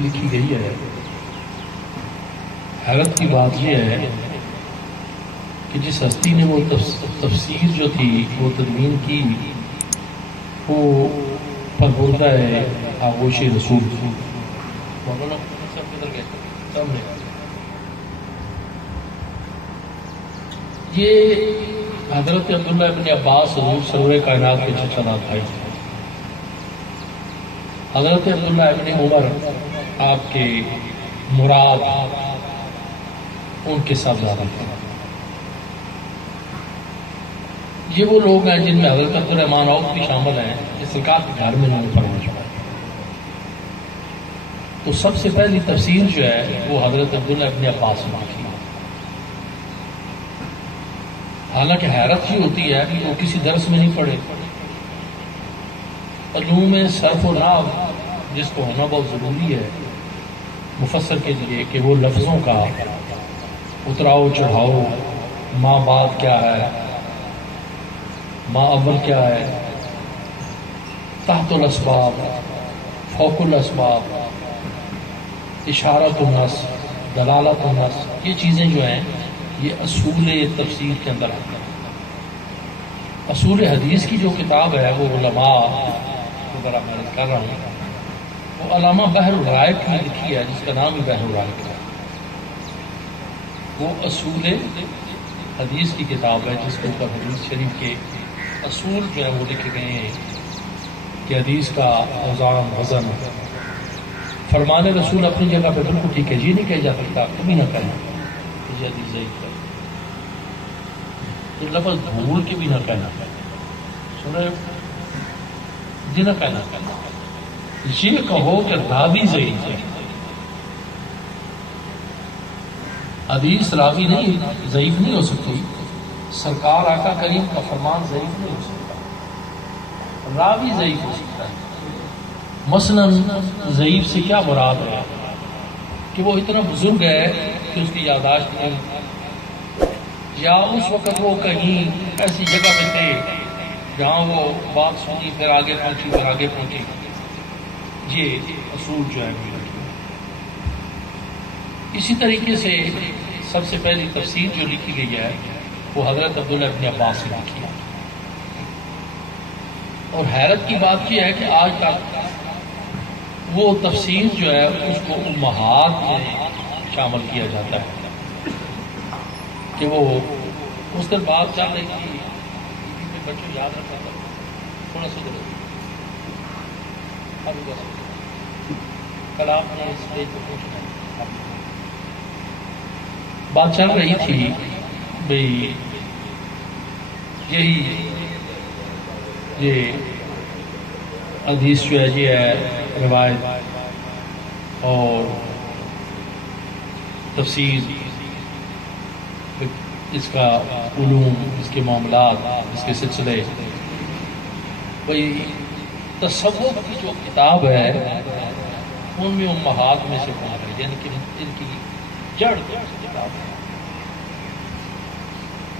لکھی گئی ہے. حیرت کی بات یہ ہے کہ جس ہستی نے وہ تفسیر جو تھی وہ تدوین کی وہ پربردہ ہے آغوش رسول. یہ حضرت عبداللہ ابن عباس حضور سرور کائنات کے چچا بھائی تھے. حضرت عبداللہ ابن عمر آپ کے مراد ان کے ساتھ زیادہ تھے. یہ وہ لوگ ہیں جن میں حضرت عبد الرحمن عوف بھی شامل ہیں کہ سرکار کے گھر میں انہوں نے پرورش پائی. تو سب سے پہلی تفسیر جو ہے وہ حضرت عبداللہ ابن عباس نے کی. حالانکہ حیرت یہ ہوتی ہے کہ وہ کسی درس میں نہیں پڑھے. علوم صرف و نحو جس کو ہونا بہت ضروری ہے مفسر کے لیے کہ وہ لفظوں کا اتراؤ چڑھاؤ، ما بعد کیا ہے، ما اول کیا ہے، تحت الاسباب، فوق الاسباب، اشارت النص، دلالت النص، یہ چیزیں جو ہیں یہ اصول تفسیر کے اندر آتی ہیں. اصول حدیث کی جو کتاب ہے وہ علماء وغیرہ میں کر رہا ہوں وہ علامہ بحر الرائق نے لکھی ہے جس کا نام ہی بحر الرائق ہے. وہ اصول حدیث کی کتاب ہے جس کے اوپر حدیث شریف کے اصول جو ہے وہ لکھے گئے ہیں کہ حدیث کا اوزان وزن فرمان رسول اپنی جگہ پہ بالکل ٹھیک ہے. یہ نہیں کہا جا سکتا کبھی نہ کہنا یہ حدیث ضعیف ہے. تو لفظ بھول کے بھی نہ کہنا سنے جی نہ کہنا یہ کہو کہ راوی ضعیف ہے. حدیث راوی نہیں ضعیف نہیں ہو سکتی. سرکار آقا کریم کا فرمان ضعیف نہیں ہو سکتا. راوی ضعیف ہو سکتا ہے. مثلاً ضعیف سے کیا مراد ہے کہ وہ اتنا بزرگ ہے کہ اس کی یادداشت نہیں، یا اس وقت وہ کہیں ایسی جگہ پہ تھے جہاں وہ بات سنی پھر آگے پہنچی. یہ اصول جو ہے. اسی طریقے سے سب سے پہلی تفسیر جو لکھی گئی ہے وہ حضرت عبداللہ ابن عباس نے لکھی ہے. اور حیرت کی بات یہ ہے کہ آج تک وہ تفسیر جو ہے اس کو امہات میں شامل کیا جاتا ہے کہ وہ اس دن بات چل رہی تھی بچوں یاد رکھا تھا تھوڑا سا کل آپ نے اسٹیج پہ پوچھنا بات چل رہی تھی بھئی یہ حدیث جو ہے یہ ہے روایت اور تفسیر اس کا علوم اس کے معاملات اس کے سلسلے بھئی تصوف کی جو کتاب ہے ان میں امہات میں سے کون ہے یعنی کہ ان کی جڑ کتاب ہے.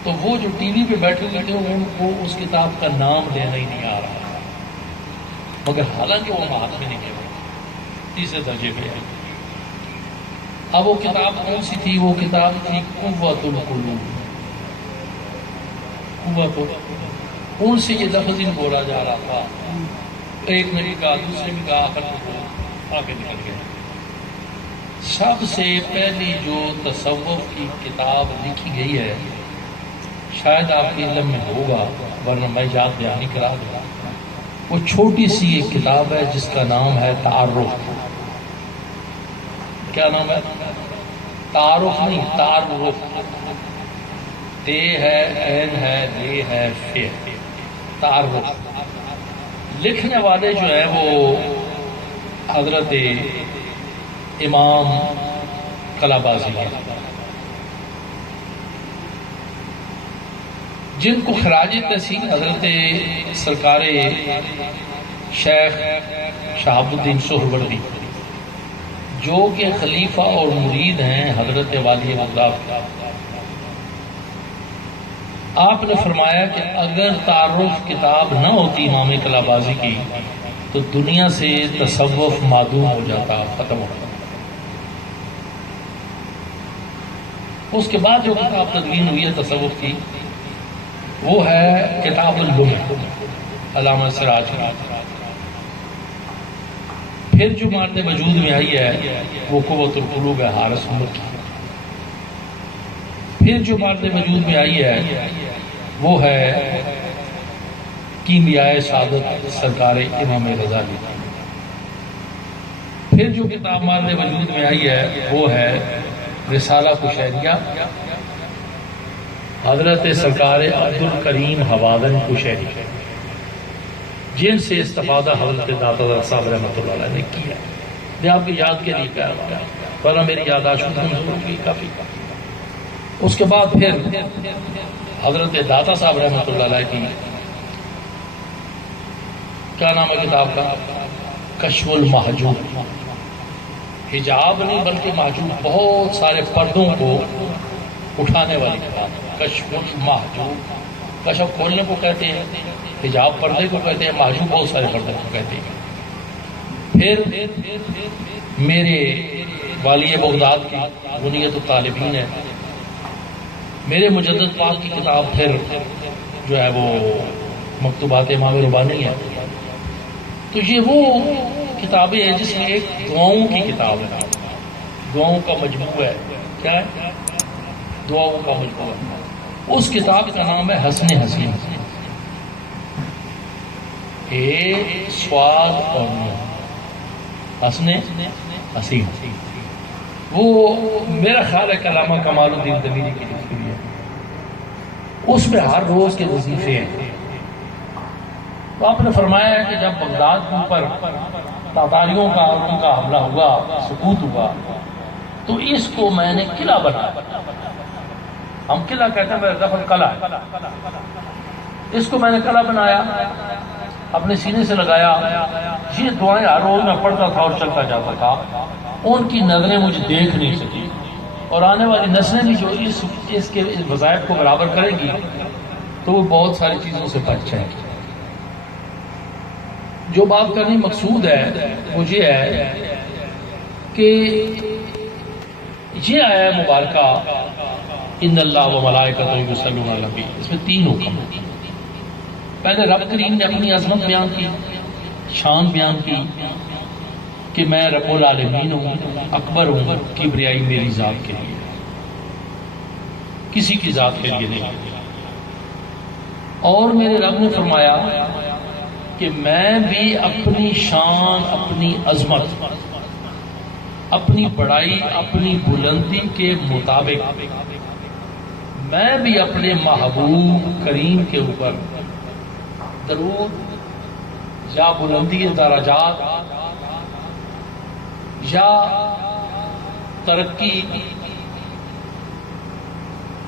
تو وہ جو ٹی وی پہ بیٹھے ہوئے تھے ان کو اس کتاب کا نام لینا ہی نہیں آ رہا مگر حالانکہ وہ امہات میں نہیں گئے تیسرے درجے پہ ہے. اب وہ کتاب کون سی تھی؟ وہ کتاب تھی قوت القلوب. ان سے یہ لفظ ہی بولا جا رہا تھا. ایک نے بھی کہا دوسرے بھی کہا آخر تو آگے نکل گئے. سب سے پہلی جو تصوف کی کتاب لکھی گئی ہے شاید آپ کے علم میں ہوگا ورنہ میں یاد بیان نہیں کرا دوں. وہ چھوٹی سی ایک کتاب ہے جس کا نام ہے تعارف. کیا نام ہے؟ تعارف نہیں تعارف. تے ہے عین ہے رے ہے فے. تعارف. لکھنے والے جو ہیں وہ حضرت امام کلابازی ہیں جن کو خراج تحسین حضرت سرکار شیخ شہاب الدین سہروردی، جو کہ خلیفہ اور مرید ہیں حضرت والی بغداد کے، آپ نے فرمایا کہ اگر تعارف کتاب نہ ہوتی امام کلابازی کی تو دنیا سے تصوف معدوم ہو جاتا، ختم ہو جاتا۔ اس کے بعد جو کتاب تدوین ہوئی ہے تصوف کی وہ ہے کتاب اللمع علامہ سراج کی۔ پھر جو مارد وجود میں آئی ہے وہ قوت القلوب ہے حارث عمر کی۔ پھر جو مارد وجود میں آئی ہے وہ ہے کیمیائے سعادت سرکار امام غزالی۔ پھر جو کتاب مارد وجود میں آئی ہے وہ ہے رسالہ قشیریہ حضرت سرکار عبد الکریم حوادن قشیری، جن سے استفادہ حضرت داتا صاحب رحمۃ اللہ علیہ نے کیا۔ میں آپ کی یاد کے لیے کہہ رہا ہوں، ورنہ میری یادداشت کمزور ہوگی کافی۔ اس کے بعد پھر حضرت داتا صاحب رحمۃ اللہ علیہ کی کیا نام ہے کتاب کا؟ کشف المحجوب۔ حجاب نہیں بلکہ محجوب، بہت سارے پردوں کو اٹھانے والی کتاب کشف المحجوب۔ کشف کھولنے کو کہتے ہیں، حجاب پردے کو کہتے ہیں، محجوب بہت سارے پردے کو کہتے ہیں۔ پھر میرے والی بغداد کی بنیت الطالبین ہے، میرے مجدد پاک کی کتاب پھر جو ہے وہ مکتوبات امام ربانی ہے۔ تو یہ وہ کتابیں ہیں جس میں ایک دعاؤں کی کتاب ہے، دعاؤں کا مجموعہ ہے۔ کیا ہے؟ دعاؤں کا مجموعہ۔ اس کتاب کا نام ہے حسن حسین، ایک سواد اور نور، حسن حسین۔ وہ میرا خیال ہے علامہ کمال الدین دمیری کی لکھی ہوئی ہے۔ اس میں ہر روز کے وظیفے ہیں۔ تو آپ نے فرمایا ہے کہ جب بغداد کے اوپر تاتاریوں کا اور ان کا حملہ ہوا، سقوط ہوا، تو اس کو میں نے قلعہ بنایا۔ ہم قلعہ کہتے ہیں، میرا دفن قلعہ ہے۔ اس کو میں نے قلعہ بنایا، اپنے سینے سے لگایا۔ یہ دعائیں ہر روز میں پڑھتا تھا اور چلتا جاتا تھا۔ ان کی نظریں مجھے دیکھ نہیں سکی، اور آنے والی نسلیں بھی جو اس کے وظائف کو برابر کرے گی تو وہ بہت ساری چیزوں سے بچ جائیں گی۔ جو بات کرنی مقصود ہے وہ یہ ہے کہ یہ آیا مبارکہ ان اللہ و ملائکتہ یصلون علی النبی، اس میں 3 حکم ہیں۔ پہلے رب کریم نے اپنی عظمت بیان کی، شان بیان کی کہ میں رب العالمین ہوں، اکبر ہوں، کبریائی میری ذات کے لیے، کسی کی ذات کے لیے نہیں۔ اور میرے رب نے فرمایا کہ میں بھی اپنی شان، اپنی عظمت، اپنی بڑائی، اپنی بلندی کے مطابق میں بھی اپنے محبوب کریم کے اوپر درود یا بلندی درجات یا ترقی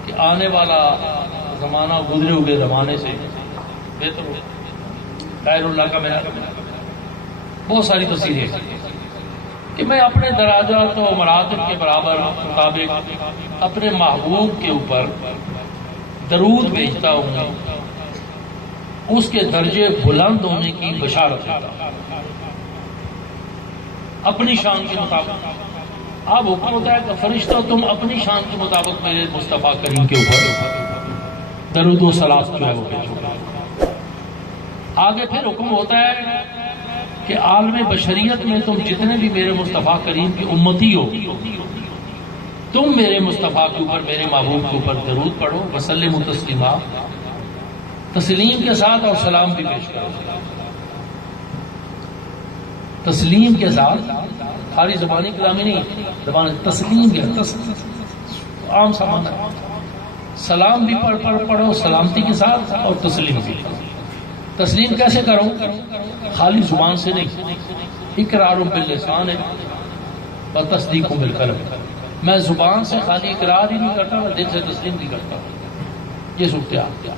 کہ آنے والا زمانہ گزرے ہوئے زمانے سے بہتر ہو، خیر اللہ کا میرا بہت ساری تفصیلیں کہ میں اپنے درجات و مراتب کے برابر مطابق اپنے محبوب کے اوپر درود بھیجتا ہوں، اس کے درجے بلند ہونے کی بشارت دیتا ہوں اپنی شان کے مطابق۔ اب حکم ہوتا ہے کہ فرشتہ تم اپنی شان کے مطابق میرے مصطفیٰ کریم کے اوپر درود و صلات جو ہے وہ بھیجو۔ آگے پھر حکم ہوتا ہے کہ عالم بشریت میں تم جتنے بھی میرے مصطفیٰ کریم کی امتی ہو، تم میرے مصطفیٰ کے اوپر، میرے محبوب کے اوپر درود پڑھو، وسلموا تسلیما، تسلیم کے ساتھ اور سلام بھی پیش کرو۔ تسلیم کے ساتھ، خالی زبانی کلامی نہیں، زبان تسلیم کے عام سامان ہے۔ سلام بھی پڑھو سلامتی کے ساتھ، اور تسلیم بھی۔ تسلیم کیسے کرو؟ خالی زبان سے نہیں، اقرار باللسان ہے اور تصدیق بالقلب۔ میں زبان سے خالی اقرار ہی نہیں کرتا، میں دل سے تسلیم بھی کرتا ہوں۔ یہ صورتحال۔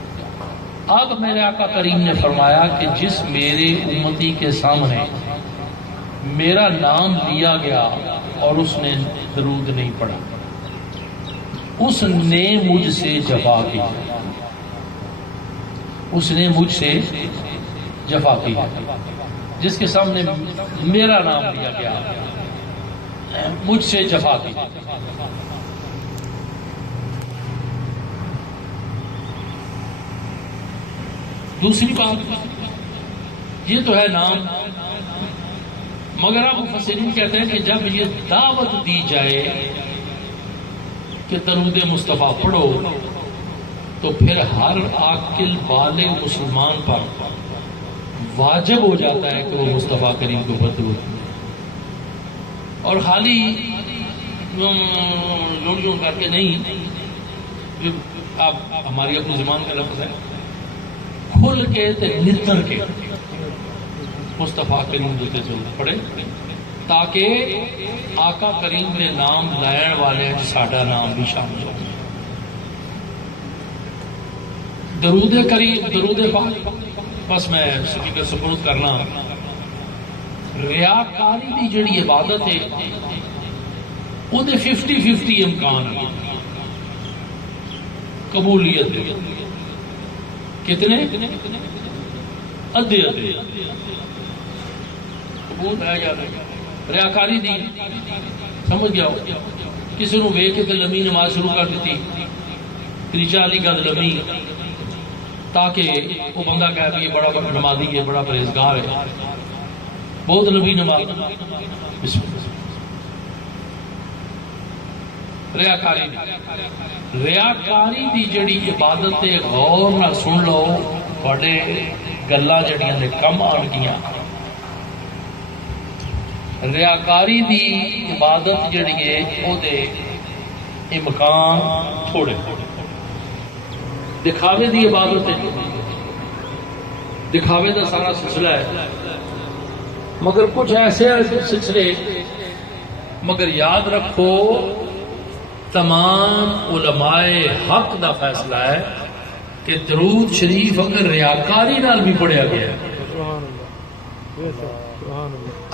اب میرے آقا کریم نے فرمایا کہ جس میرے امتی کے سامنے میرا نام لیا گیا اور اس نے درود نہیں پڑھا، اس نے مجھ سے جفا کی، اس نے مجھ سے جفا کی، جس کے سامنے میرا نام لیا گیا مجھ سے جفا کی۔ دوسری بات یہ تو ہے نام، مگر آپ مفسرین کہتے ہیں کہ جب یہ دعوت دی جائے کہ درود مصطفیٰ پڑھو تو پھر ہر عاقل بالغ مسلمان پر واجب ہو جاتا ہے کہ وہ مصطفیٰ کریم کو درود، اور خالی جوڑ جوڑ کر کے نہیں، آپ ہماری اپنی زبان کا لفظ ہے، کھل کے تے نتر کے مصطفیٰ کریم دوتے چل پڑے، تاکہ آقا کریم نے نام لائن والے ساڈا نام بھی شامل ہو۔ درود کریم، درود پاک، بس میں سپیکر سپورٹ کرنا، ریاکاری دی جڑی عبادت ہے وہ دے 50-50 امکان ہے قبولیت ہے، کتنے؟ ادھے ادھے قبول ہے یا نہیں۔ ریاکاری دی سمجھ گیا ہو، کسی نو ویکھ کے لمبی نماز شروع کر دیتی، تریچا علی گد لمبی، تاکہ وہ بندہ کہہ کہ یہ بڑا نمازی ہے، بڑا پرہیزگار ہے، بہت لمبی نماز، بسم اللہ۔ ریاکاری دی، ریاکاری دی جڑی عبادت غور نہ سن لو، بڑے گلاں جڑیاں نے کم آن گیاں۔ ریاکاری دی عبادت جڑی ہے او دے امکان تھوڑے، دکھاوے دی عبادت ہے، دکھاوے دا سارا سلسلہ ہے، مگر کچھ ایسے سلسلے، مگر یاد رکھو تمام علماء حق دا فیصلہ ہے کہ درود شریف اگر ریاکاری نال بھی پڑھیا گیا ہے،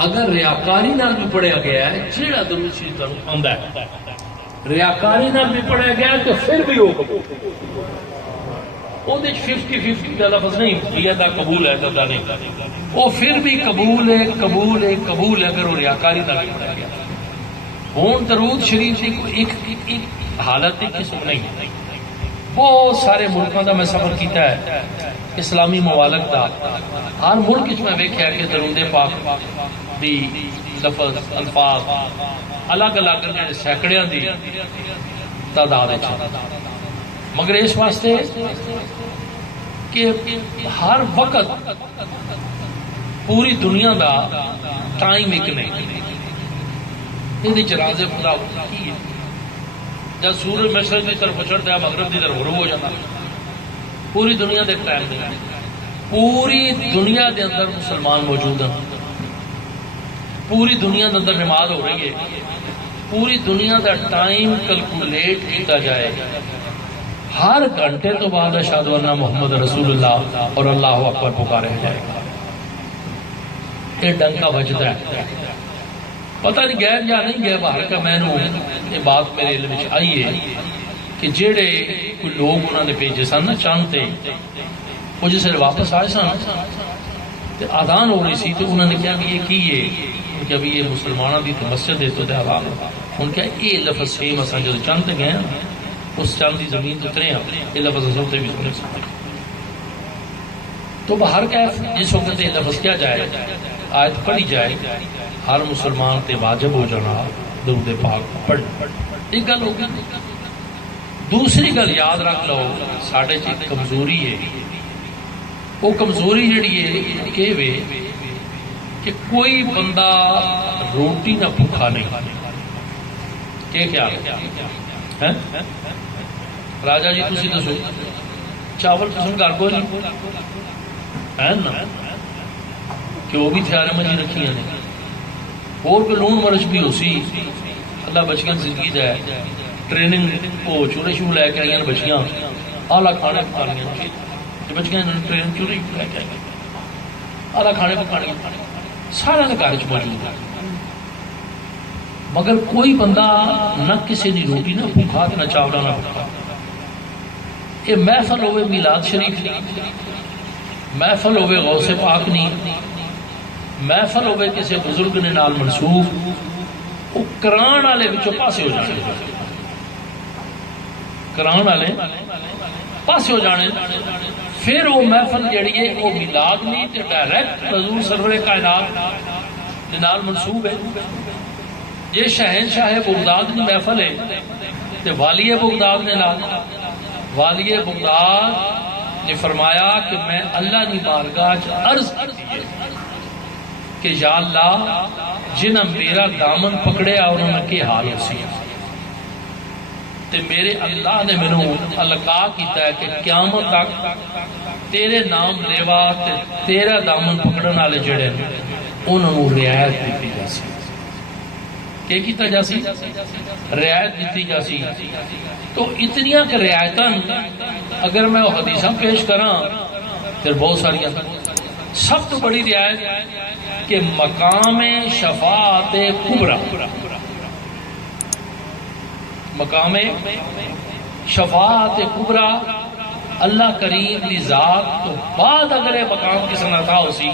اگر ریاکاری نال بھی پڑھیا گیا ہے، جیڑا درود شریف تانوں آندا ہے ریاکاری نال بھی پڑھیا گیا ہے، تو پھر بھی وہ قبول، وہ 50-50 کا لفظ نہیں، یہ دا قبول ہے دا نہیں، وہ پھر بھی قبول ہے، قبول ہے، قبول ہے، اگر وہ ریاکاری نال بھی پڑھیا گیا۔ ہون درود شریف ایک حالت ایک قسم نہیں، بہت سارے ملکوں دا میں سفر کیتا ہے، اسلامی ممالک دا، ہر ملک اس میں ویکھیا کہ درود پاک دی لفظ الفاظ الگ الگ سینکڑیاں دی تعداد ہے، مگر اس واسطے کہ ہر وقت پوری دنیا دا ٹائم ایک نہیں، یہ چراز خدا کی ہے، جب سورج مشرق کی طرف چڑھتا ہے مغرب کی طرف غروب ہو جاتا ہے، پوری دنیا دے ٹائم دے، پوری دنیا دے اندر مسلمان موجود ہیں، پوری دنیا دے اندر نماز ہو رہی ہے، پوری دنیا دا ٹائم کیلکولیٹ کیتا جائے، ہر گھنٹے تو بعد اشہد ان محمد رسول اللہ اور اللہ اکبر پکارے جائے گا، یہ ڈنکا بجتا ہے، پتہ نہیں گئے یا نہیں گئے باہر کا، میں نے یہ بات میرے علم میں آئی ہے کہ جیڑے کوئی لوگ انہوں نے بھیجے سن نا چاند تے، وہ جسے واپس آئے سن تے آدان ہو رہی سی، تو انہوں نے کہا کہ یہ کی ہے کہ ابھی یہ مسلمانوں دی تو مسجد ہے تو آدان ہو، ان کہا یہ لفظ سیم اساں جو چاند تے گئے اس چاند دی زمین تو اترے ہیں، یہ لفظ اساں تے بھی سنے سکتے، تو باہر کا جس وقت یہ لفظ کیا جائے، آیت پڑھی جائے، ہر مسلمان تے واجب ہو جانا درود پاک پڑھ، ایک گل ہوگی۔ دوسری گل یاد رکھ لو، ساڑھے چیز کمزوری ہے، وہ کمزوری جڑی ہے کہ کوئی بندہ روٹی نہ بھوکا نہیں، کہ کیا ہے راجہ جی تسی دسو، چاول تسن گھر کوئی نہیں ہے نا، کہ وہ بھی تھیارے مجھے رکھی ہیں، اور کوئی لون مرچ بھی ہو سی، اللہ بچیاں زندگی جائے، ٹریننگ وہ چولہے شو لے کے آئی بچیاں، آلہ کھانے پکانیاں، بچیاں ٹریننگ چولہے لے کے آئی، آلہ کھانے پکانے، سارا گھر چ موجود ہے، مگر کوئی بندہ نہ کسی نے روٹی نہ بھوکا نہ چاولا نہ بھوکا۔ یہ محفل ہوئے میلاد شریف نہیں، محفل ہوئے غوث پاک نہیں، محفل ہوئے کسی بزرگ نے نال منسوب، وہ کران والے بچوں پاسے ہو جانے، کران والے پاسے ہو جانے، پھر وہ محفل جڑی ہے وہ میلاد نہیں تے ڈائریکٹ حضور سرور کائنات دے نال منسوب ہے۔ یہ شہنشاہ بغداد کی محفل ہے تے والی بغداد نے نال، والی بغداد نے فرمایا کہ میں اللہ کی بارگاہ عرض کی کہ یا اللہ جنہ میرا دامن پکڑیا اور انہوں نے کے حال ہو سی، تے میرے اللہ نے میں نے القاء کیتا ہے کہ قیامت تک تیرے نام لیوا تے تیرا دامن پکڑن والے جڑے انہوں نے رعایت دیتی جا سی۔ کہ کیتا جا سی؟ رعایت دیتی جا سی۔ تو اتنیاں کہ رعایتاں اگر میں حدیثاں پیش کراں پھر بہت ساری، سب تو بڑی رعایت کہ مقام شفاعت کبریٰ، مقام شفاعت کبریٰ اللہ کریم کی ذات تو بعد اگر یہ مقام کسی نہ تھا اسی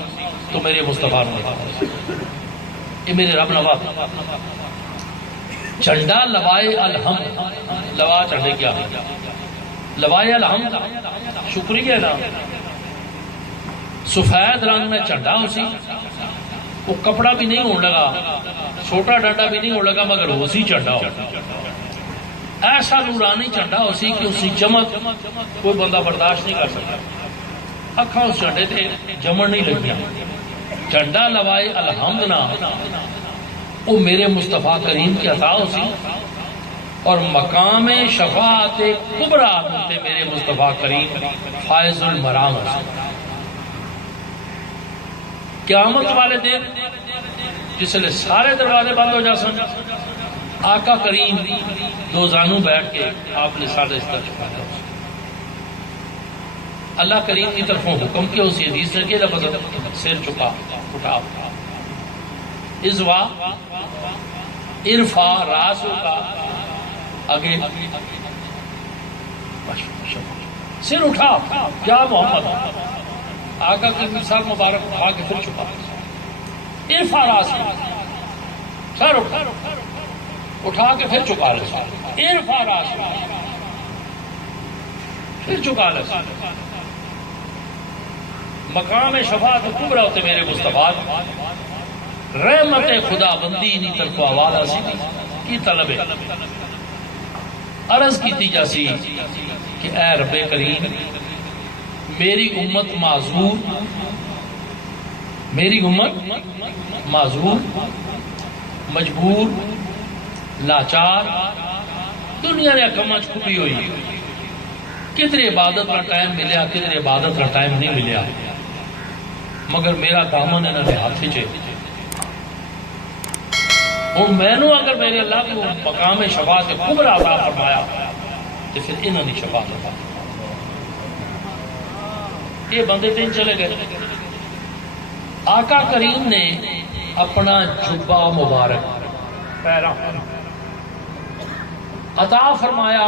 تو میرے مصطفیٰ نے تھا، یہ میرے رب نواز چنڈا لوائے الحمد، لوا چنڈے کیا لوائے الحمد شکریہ نا، سفید رنگ میں چنڈا اسی، وہ کپڑا بھی نہیں ہونے لگا، چھوٹا ڈنڈا بھی نہیں ہونے لگا، مگر اسی چنڈا ہو، ایسا نورانی چنڈا اسی کہ اسی چمک کوئی بندہ برداشت نہیں کر سکتا، اکھاں اس چنڈے تھے جمن نہیں لگیاں، چنڈا لوائے الحمد نا وہ میرے مصطفیٰ کریم کی عطا اسی، اور مقام شفاعت کبریٰ ہوتے میرے مصطفیٰ کریم فائز المرام اسی۔ قیامت والے دن جس لئے سارے دروازے بند ہو جا سن، آقا کریم دو زانوں بیٹھ کے آپ نے سارے اس طرح چھپایا، اللہ کریم کی طرفوں حکم کے اسی حدیث نے کہ لفظ سر چکا اٹھا ازوا ارفا راسو کا آگے سر اٹھا کیا محمد، آقا کی سر مبارک اٹھا کے پھر چھپا، ارفا راسو سر اٹھا کے پھر چکا لے، ارفا راسو پھر چکا لے، مقام شفاعت کبریٰ ہوتے میرے مصطفیٰ، رحمت خدا بندی نی طرف حوالہ سی کی طلب عرض کیتی جا سی کہ اے رب کریم میری امت معذور، میری امت معذور مجبور لاچار دنیا نے کمچ کھلی ہوئی، کدھر عبادت کا ٹائم ملیا کدھر عبادت کا ٹائم نہیں ملیا، مگر میرا دامن انہوں نے ہاتھ چے اور میں نو اگر میرے اللہ کو مقام شفاعت کبریٰ عطا فرمایا تو پھر انہوں نے شفاعت عطا، یہ بندے دن چلے گئے۔ آقا کریم نے اپنا جبہ مبارک پیرا عطا فرمایا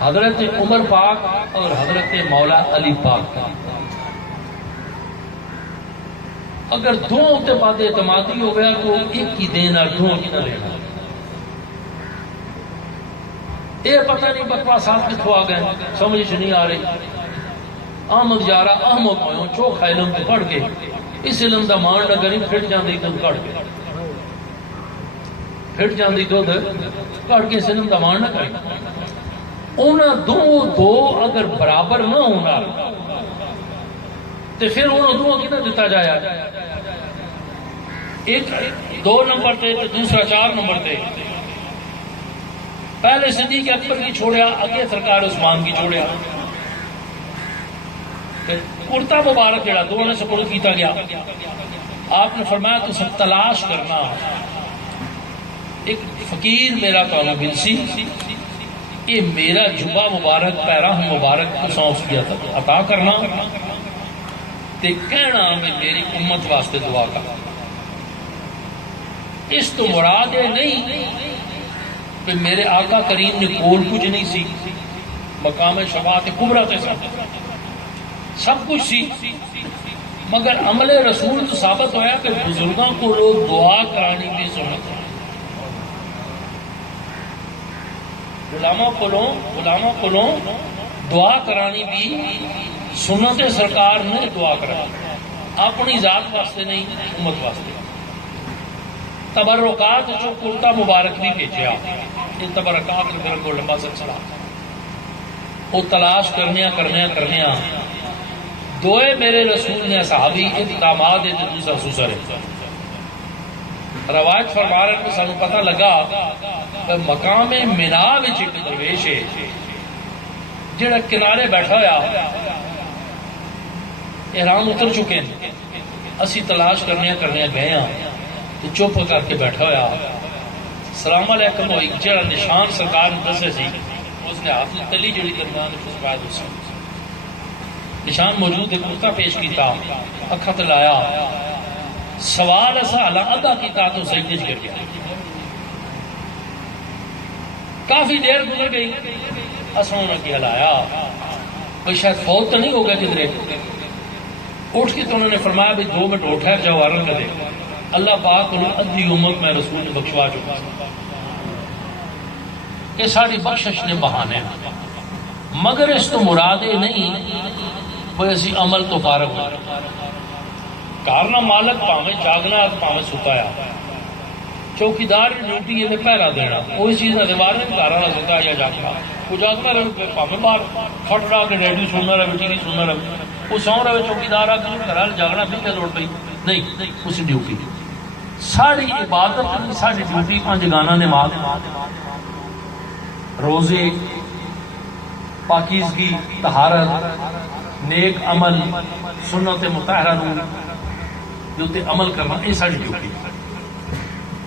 حضرت عمر پاک اور حضرت مولا علی پاک کا، اگر دو ہوتے بعد اعتمادی ہو گیا تو ایک ہی دینا دو کی نہ لینا، یہ پتہ نہیں بکوا ساتھ کتوں آ گئے سمجھ نہیں آ رہی، آمد جارا احمد ہوئے چوکھا علم تو پڑھ کے اس علم دا مان نہ کری پھٹ جاندی دودھ کڑ کے، پھٹ جاندی دودھ کڑ کے اس علم دا مان نہ کری، انہاں دو اگر برابر نہ ہونا تو پھر انہوں دو کی نہ دیتا جایا، ایک 2 نمبر تے دوسرا 4 نمبر تے، پہلے صدیق اکبر کی چھوڑیا اگے سرکار عثمان کی چھوڑیا، کرتا مبارک جڑا دو نے سپرد کیتا گیا، آپ نے فرمایا تو سب تلاش کرنا، ایک فقیر میرا کالا بنسی یہ میرا جبہ مبارک پیرا مبارک کو سونپ کیا عطا کرنا تے کہنا میں میری امت واسطے دعا کرنا، اس تو مراد ہے نہیں کہ میرے آقا کریم نے کول کچھ نہیں سی، مقام شفاعت کبریٰ تے سب کچھ سی، مگر عمل رسول تو ثابت ہوا کہ بزرگوں کو لوگ دعا کرانی بھی سنت ہے، غلاموں کو دعا کرانی بھی سنت سرکار نے دعا کرانی، اپنی ذات واسطے نہیں، امت واسطے۔ تبرکات جو کرتا مبارک بھی بھیجیا، ان تبرکات نے میرے کو لمبا سے چلا، وہ تلاش کرنے دوئے میرے رسول نے صحابی اقدامات ہے، دوسرا سسر ہے۔ روایت فرما رہے ہیں، سانو پتہ لگا کہ مقام منا وچ ایک درویش ہے جڑا کنارے بیٹھا ہوا، احرام اتر چکے ہیں، اسی تلاش کرنے گئے ہاں تو چپ کر کے بیٹھا ہوا، سلام علیکم ہوئی، جڑا نشان سرکار نے دسے سی اس نے ہاتھ تلی جڑی درمیان چسپایا دوسرا نشان موجود ہے، کرتا پیش کیتا، اکھا تے لایا، سوال ایسا ادا کیتا تو سجدے گر گیا۔ کافی دیر گزر گئی، اساں انہاں کی ہلایا، کوئی شاید فوت تو نہیں ہو گیا کدھرے، اٹھ کے تو انہوں نے فرمایا بھی 2 منٹ اور ٹھہر جاؤ، عرض کرے اللہ پاک انہوں ادھی امت میں رسول نے بخشوا چکا، یہ ساری بخشش نے بہانے، مگر اس تو مراد نہیں کوئی ایسی عمل تو فارغ ہو، کارنا مالک پاویں جاگنا پاویں ستایا، چوکیدار ڈیوٹی یہ پہرا دینا، کوئی چیز نہ دیوار میں گھر والا ستا یا جاگنا، وہ جاگنا رہے پاویں باہر فٹ رہا کہ ریڈیو سننا رہے ٹی وی سننا رہے، وہ سو رہے چوکیدار آ کے گھر والا جاگنا بھی کیا لوڑ پئی نہیں، اس ڈیوٹی ساری عبادت ساری ڈیوٹی 5 گانا نماز، روزے، پاکیزگی، طہارت، نیک عمل، سنت مطہرہ جو تے عمل کرنا، یہ ساری ڈیوٹی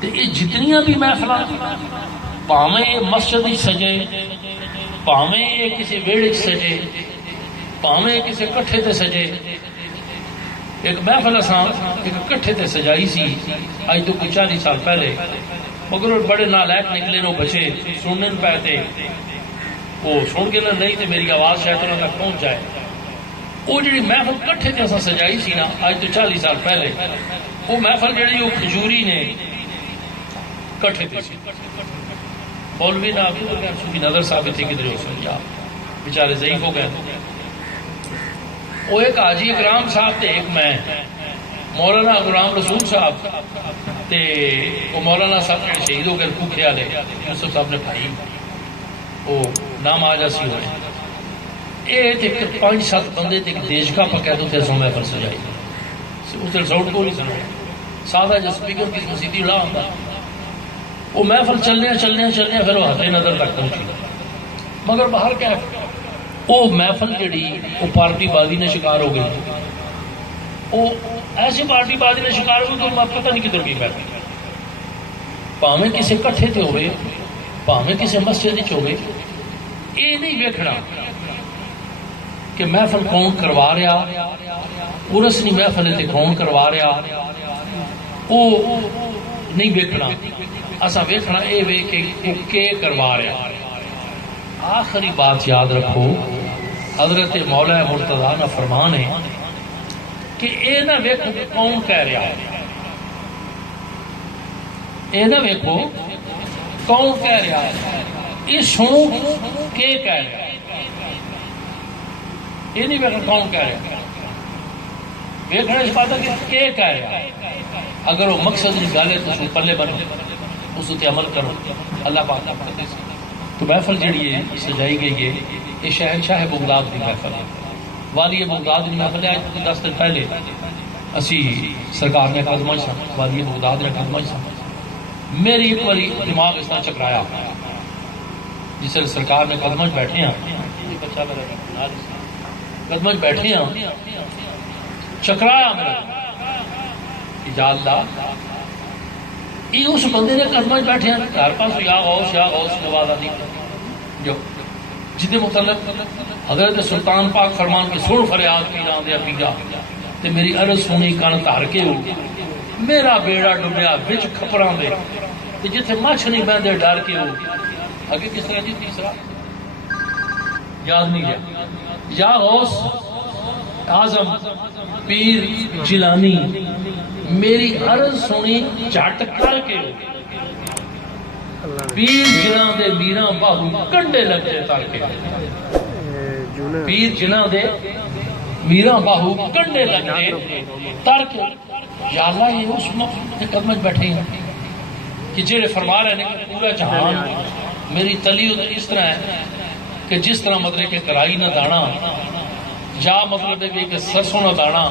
تے یہ جتنیاں بھی محفل پاویں یہ مسجد سجے، پاویں یہ کسی ویڑے سجے، پاویں کسی کٹھے تے سجے، ایک محفل اساں ایک کٹھے تے سجائی سی آج تو کوئی 40 سال پہلے، مگر بڑے نالائق نکلے نو بچے سننے پے تے وہ سن کے نہ نہیں تے میری آواز شاید انہوں تک پہنچ جائے، وہ جڑی محفل کٹھے تے اساں سجائی سی نا آج تو 40 سال پہلے، وہ محفل جڑی وہ کھجوری نے کٹھے تے سی، مولوی نہ صوفی نظر صاحب تھے کدھر ہو سمجھا بیچارے ضعیف ہو گئے، وہ ایک حاجی اکرام صاحب تے ایک میں مولانا غلام رسول صاحب تے وہ مولانا صاحب نے شہید ہو گئے بھوکے والے یوسف صاحب نے بھائی وہ نام آ جاسی ہوئے، یہ 5-7 بندے تے دیش کا پکا تو تھے سو محفل سجائی، اس دل ساؤنڈ کو نہیں سنا، سادہ جو سپیکر کی مسیدی اڑا ہوتا، وہ محفل چلنے پھر وہ حد نظر تک پہنچی، مگر باہر کیا وہ محفل جڑی وہ پارٹی بازی نے شکار ہو گئی، وہ ایسی پارٹی بازی نے شکار ہو گئی تو پتہ نہیں کدھر کی بیٹھی، پاویں کسی کٹھے تے ہوئے پاویں کسی مسجد وچ ہوئے، یہ نہیں ویکھنا کہ محفل کون کروا رہا، عرس نہیں محفل تے کون کروا رہا، وہ نہیں ویکھنا، اساں ویکھنا یہ وے کہ کروا رہا۔ آخری بات یاد رکھو، حضرت مولا مرتضیٰ نہ فرمان ہے کہ اے نہ ویکھو کون کہہ رہا ہے، اے نہ ویکھو کون کہہ رہا ہے، یہ سنو کہ کہہ رہا ہے، یہ نہیں ویکھو کون کہہ رہا ہے، ویکھنے سے بات ہے کہ کہہ رہا ہے، اگر وہ مقصد نہیں گالے تو اس پلے بنو، اس تے عمل کرو، اللہ پاک کا پتہ ہے۔ تو محفل جڑی ہے سجائی گئی ہے، یہ شہنشاہ بغداد کی محفل ہے، والی بغداد کی محفل ہے۔ آج 10 دن پہلے اسی سرکار نے قدمہ سا والی بغداد نے قدمہ سا، میری ایک باری دماغ اس طرح چکرایا، جس سے سرکار نے قدمہ بیٹھے ہیں، قدمہ بیٹھے ہیں، چکرایا میرا یا اللہ، یہ اس بندے نے قدمہ بیٹھے ہیں، ہر پاس یا غوث نوازا نہیں جو جدے متعلق حضرت سلطان پاک فرمان کے سن فریاد کی نام دیا پیگا تے میری عرض سنی کان تار کے ہو، میرا بیڑا ڈبیا بچ کھپڑاں دے تے جتھے مچھ نہیں بہندے ڈر کے ہو اگے کس طرح جی تیسرا یاد نہیں گیا یا غوث اعظم پیر جیلانی میری عرض سنی جھٹ کر کے پیر جناں دے میراں باہو کنڈے لگے تر کے پیر جناں دے میراں باہو کنڈے لگے تر کے یا اللہ یہ اس وقت قدمت بیٹھے ہیں کہ جیڑے فرما رہے ہیں کہ پورا جہان میری تلی اس طرح ہے کہ جس طرح مطلب کہ کرائی نہ دانا یا مطلب ہے کہ سرسوں نہ دانا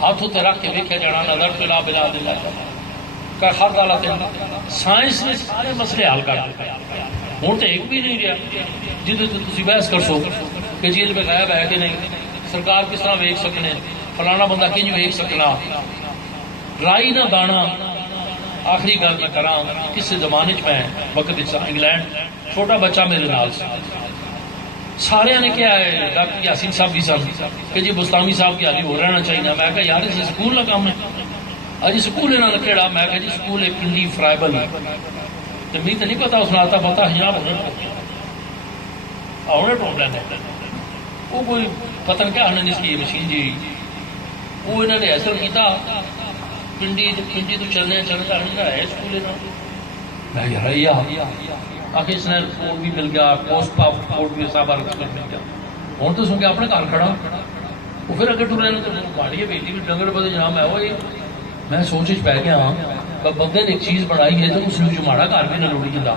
ہاتھوں تے رکھ کے دیکھا جانا نظر تو لا بلا دلا کا ہر دالت سائنس نے سارے مسئلے حل کر دیتے ہوں تو ایک بھی نہیں رہا جدھے تو تسی بحث کر سو کہ جی میں غائب ہے کہ نہیں سرکار کس طرح ویک سکنے فلانا بندہ کنج ویک سکنا رائی نہ دانا آخری گل میں کراں کس زمانے میں وقت انگلینڈ چھوٹا بچہ میرے نال سارے نے کیا ہے ڈاکٹر یاسین صاحب بھی سن کہ جی بستامی صاحب کی حالی ہو رہنا چاہیے میں کہا یار اس سکول کا کام ہے اجی سکول انہوں نے کہڑا میں کہا جی سکول ایک پنڈی فرائبل تو مجھے تو نہیں پتا اس نے آتا پتا ہزار ہونے پرابلم ہے وہ کوئی پتن کیا ہنے اس کی یہ مشین جی وہ انہوں نے ایسا کیتا پنڈی تو چلنے ہے سکول میں یار آخر اس نے کوڈ بھی مل گیا پوسٹ کوڈ بھی سب مل گیا ہوں تو سن کے اپنے گھر کھڑا وہ پھر اگر ٹور باڑی بیٹی بھی ڈنگر بدل جناب میں وہی میں سوچ پہ گیا بندے نے ایک چیز بنائی ہے تو اس نے جو ماڑا گھر بھی نہ لوڑی جا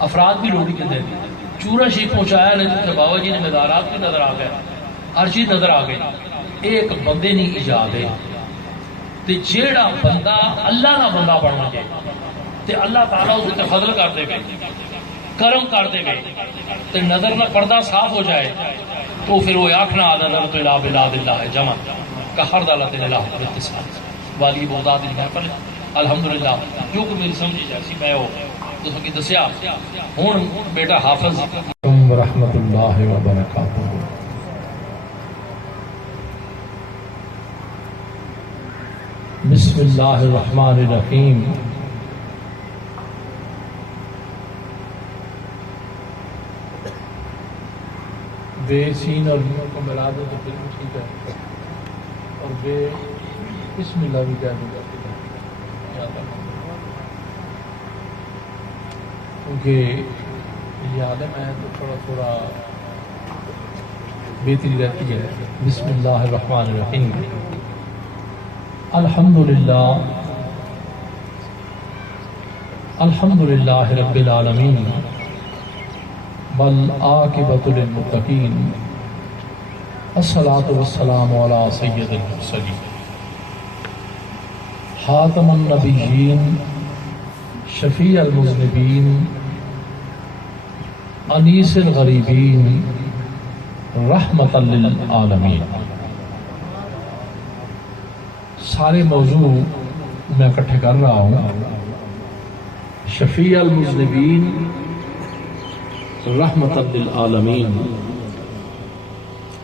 افراد بھی لوڑی کے چورا شریف پہنچایا نہیں تو بابا جی نے مزارات بھی نظر آ گئے ہر چیز نظر آ گئی ایک بندے نہیں ایجاد ہے تے جیڑا بندہ اللہ کا بندہ بن گئے تے اللہ تعالیٰ اس تے فضل کر دے گئے کرم کر دے گئے تے نظر نہ پردہ صاف ہو جائے تو پھر وہ آخنا نظر تو الہ بلاد اللہ ہے جمع کا ہر دالت اللہ اتصال والی بغداد محفل الحمدللہ جو کہ میری سمجھی جیسی میں ہو تو سکی دسیا ہوں بیٹا حافظ ورحمۃ اللہ وبرکاتہ بسم اللہ الرحمن الرحیم بے سین اور میوں کو ملا دو تو پھر ٹھیک ہے اور بے بسم اللہ بھی کہہ دو کیونکہ یاد ہے میں تو تھوڑا بہتری رہتی ہے بسم اللہ الرحمن الرحیم الحمدللہ رب العالمین والعاقبۃ للمتقین الصلاۃ والسلام علی سید المرسلین خاتم النبیین شفیع المذنبین انیس الغریبین رحمۃ للعالمین سارے موضوع میں اکٹھے کر رہا ہوں شفیع المذنبین رحمۃ للعالمین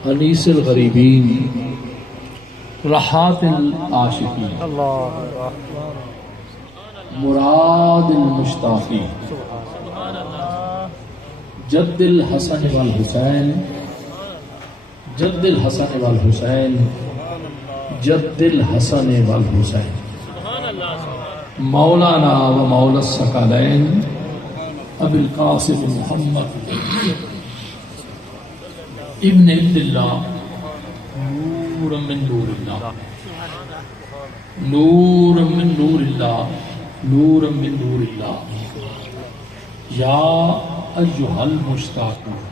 انیس الغریبین راحات العاشقین مراد المشتاقین جد الحسن والحسین جد الحسن والحسین جد الحسن والحسین مولانا و مولا الثقلین ابی القاسم محمد ابن عبد اللہ نور من نور اللہ نور من نور اللہ نور من نور اللہ یا ایھا المشتاقون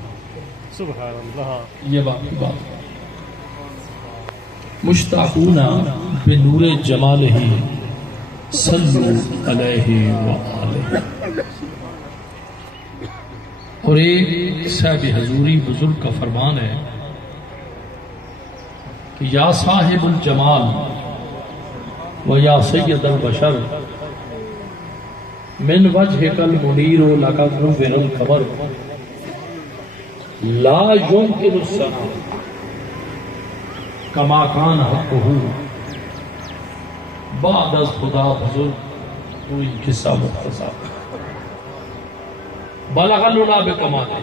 سبحان اللہ یہ بات مشتاقون بنور جمالہ صلو علیہ وآلہ اور ایک صاحب حضوری بزرگ کا فرمان ہے کہ یا صاحب الجمال و یا سید البشر من وجهک المنیر لقد نور القمر لا يمكن الثناء كما كان حقه بعد از خدا بزرگ کوئی قصہ مختصر بلغ العلا بکمالہ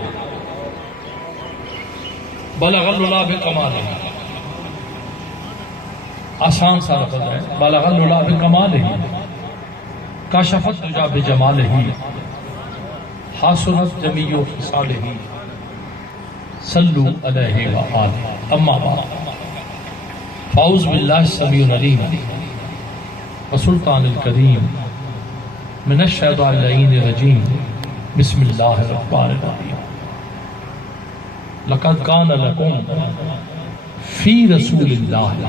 بلغ العلا بکمالہ آسان سا لفظ ہے بلغ العلا بکمالہ کشفت الدجی بجمالہ حسنت جمیع خصالہ صلو علیہ وآلہ اما بعد فاعوذ باللہ السمیع العلیم وسلطان الکریم من الشیطان اللعین الرجیم بسم اللہ الرحمن الرحیم لقد کان لکم فی رسول اللہ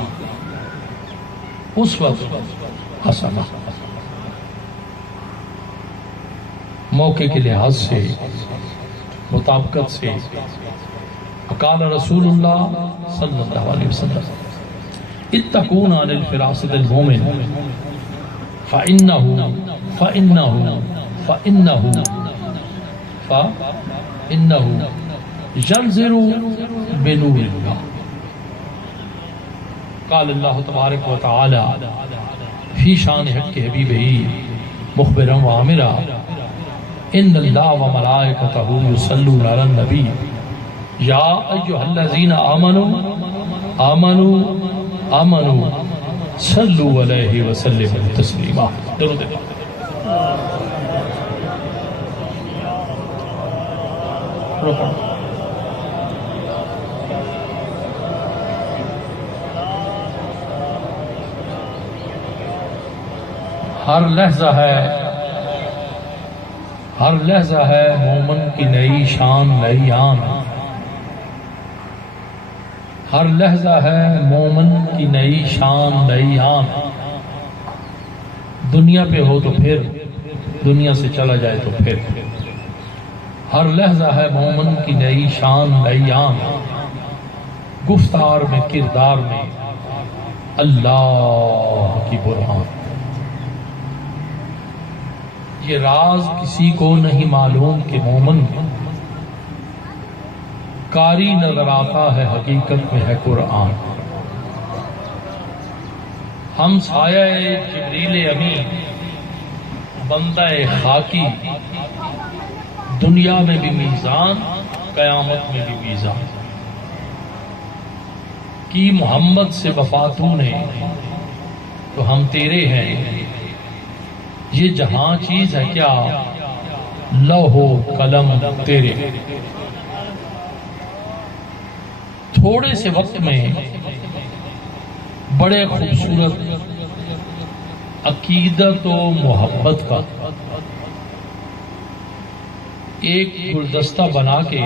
اسوۃ حسنہ موقع کے لحاظ سے مطابقت سے قال رسول اللہ صلی اللہ علیہ وسلم اتقون عن الفراست المومن فإنه ينظر بنور الله قال الله تبارك وتعالى في شان حق حبيبه مخبرا وعامرا ان الله وملائكته يصلون على النبي يا ايها الذين آمنوا صلوا علیہ وسلم تسلیما درود ہر لحظہ ہے مومن کی نئی شان نئی آن ہر لحظہ ہے مومن کی نئی شان نئی آن دنیا پہ ہو تو پھر دنیا سے چلا جائے تو پھر ہر لحظہ ہے مومن کی نئی شان نئی آن گفتار میں کردار میں اللہ کی برہان یہ راز کسی کو نہیں معلوم کہ مومن کاری نظر آتا ہے حقیقت میں ہے قرآن ہم سایہ جبریل امین بندہ خاکی دنیا میں بھی میزان قیامت میں بھی میزان کی محمد سے وفا تو نے تو ہم تیرے ہیں یہ جہاں چیز ہے کیا لوح و قلم تیرے تھوڑے سے وقت میں بڑے خوبصورت عقیدت و محبت کا ایک گلدستہ بنا کے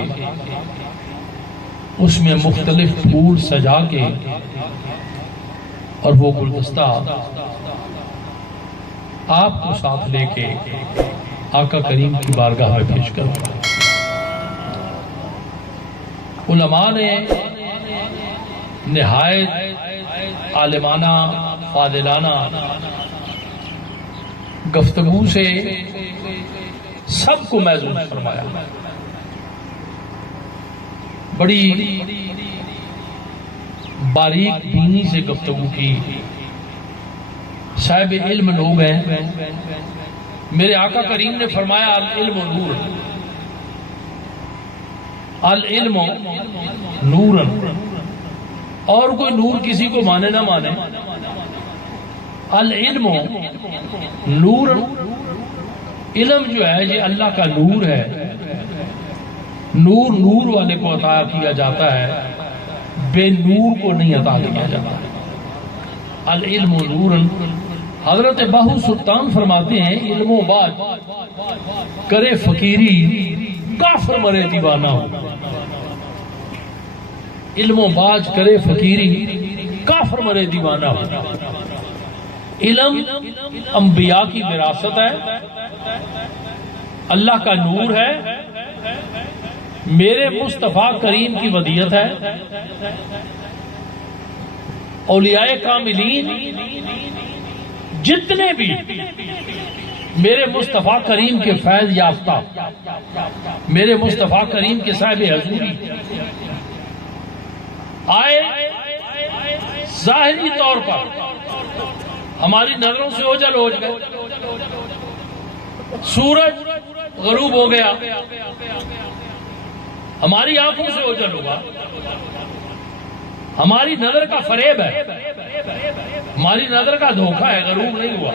اس میں مختلف پھول سجا کے اور وہ گلدستہ آپ کو ساتھ لے کے آقا کریم کی بارگاہ میں پیش کروں گا علماء نے نہایت عالمانہ فاضلانہ گفتگو سے سب کو محظوظ فرمایا بڑی باریک بینی سے گفتگو کی صاحب علم لوگ ہیں میرے آقا کریم نے فرمایا العلم نور العلم نور اور کوئی نور کسی کو مانے نہ مانے العلم نور علم جو ہے یہ اللہ کا نور ہے نور نور والے کو عطا کیا جاتا ہے بے نور کو نہیں عطا کیا جاتا العلم نور حضرت باہو سلطان فرماتے ہیں علم و باج کرے فقیری کافر مرے دیوانہ ہو علم و باج کرے فقیری کافر مرے دیوانہ ہو علم انبیاء کی وراثت ہے اللہ کا نور ہے میرے مصطفیٰ کریم کی ودیت ہے اولیاء کاملین جتنے بھی میرے مصطفیٰ کریم کے فیض یافتہ میرے مصطفیٰ کریم کے صاحب حضوری آئے ظاہری طور پر ہماری نظروں سے اوجھل ہو گئے، سورج غروب ہو گیا، ہماری آنکھوں سے اوجھل ہوگا، ہماری نظر کا فریب ہے، ہماری نظر کا دھوکہ ہے، غروب نہیں ہوا،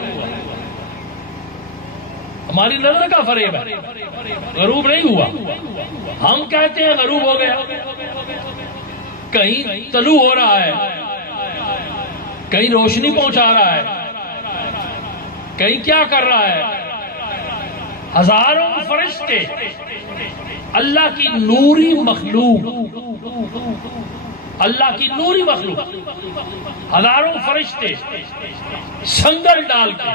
ہماری نظر کا فریب ہے، غروب نہیں ہوا، ہم کہتے ہیں غروب ہو گیا، کہیں طلوع ہو رہا ہے، کہیں روشنی پہنچا رہا ہے، کہیں کیا کر رہا ہے، ہزاروں فرشتے، اللہ کی نوری مخلوق، اللہ کی نوری مخلوق، ہزاروں فرشتے سنگل ڈال کے،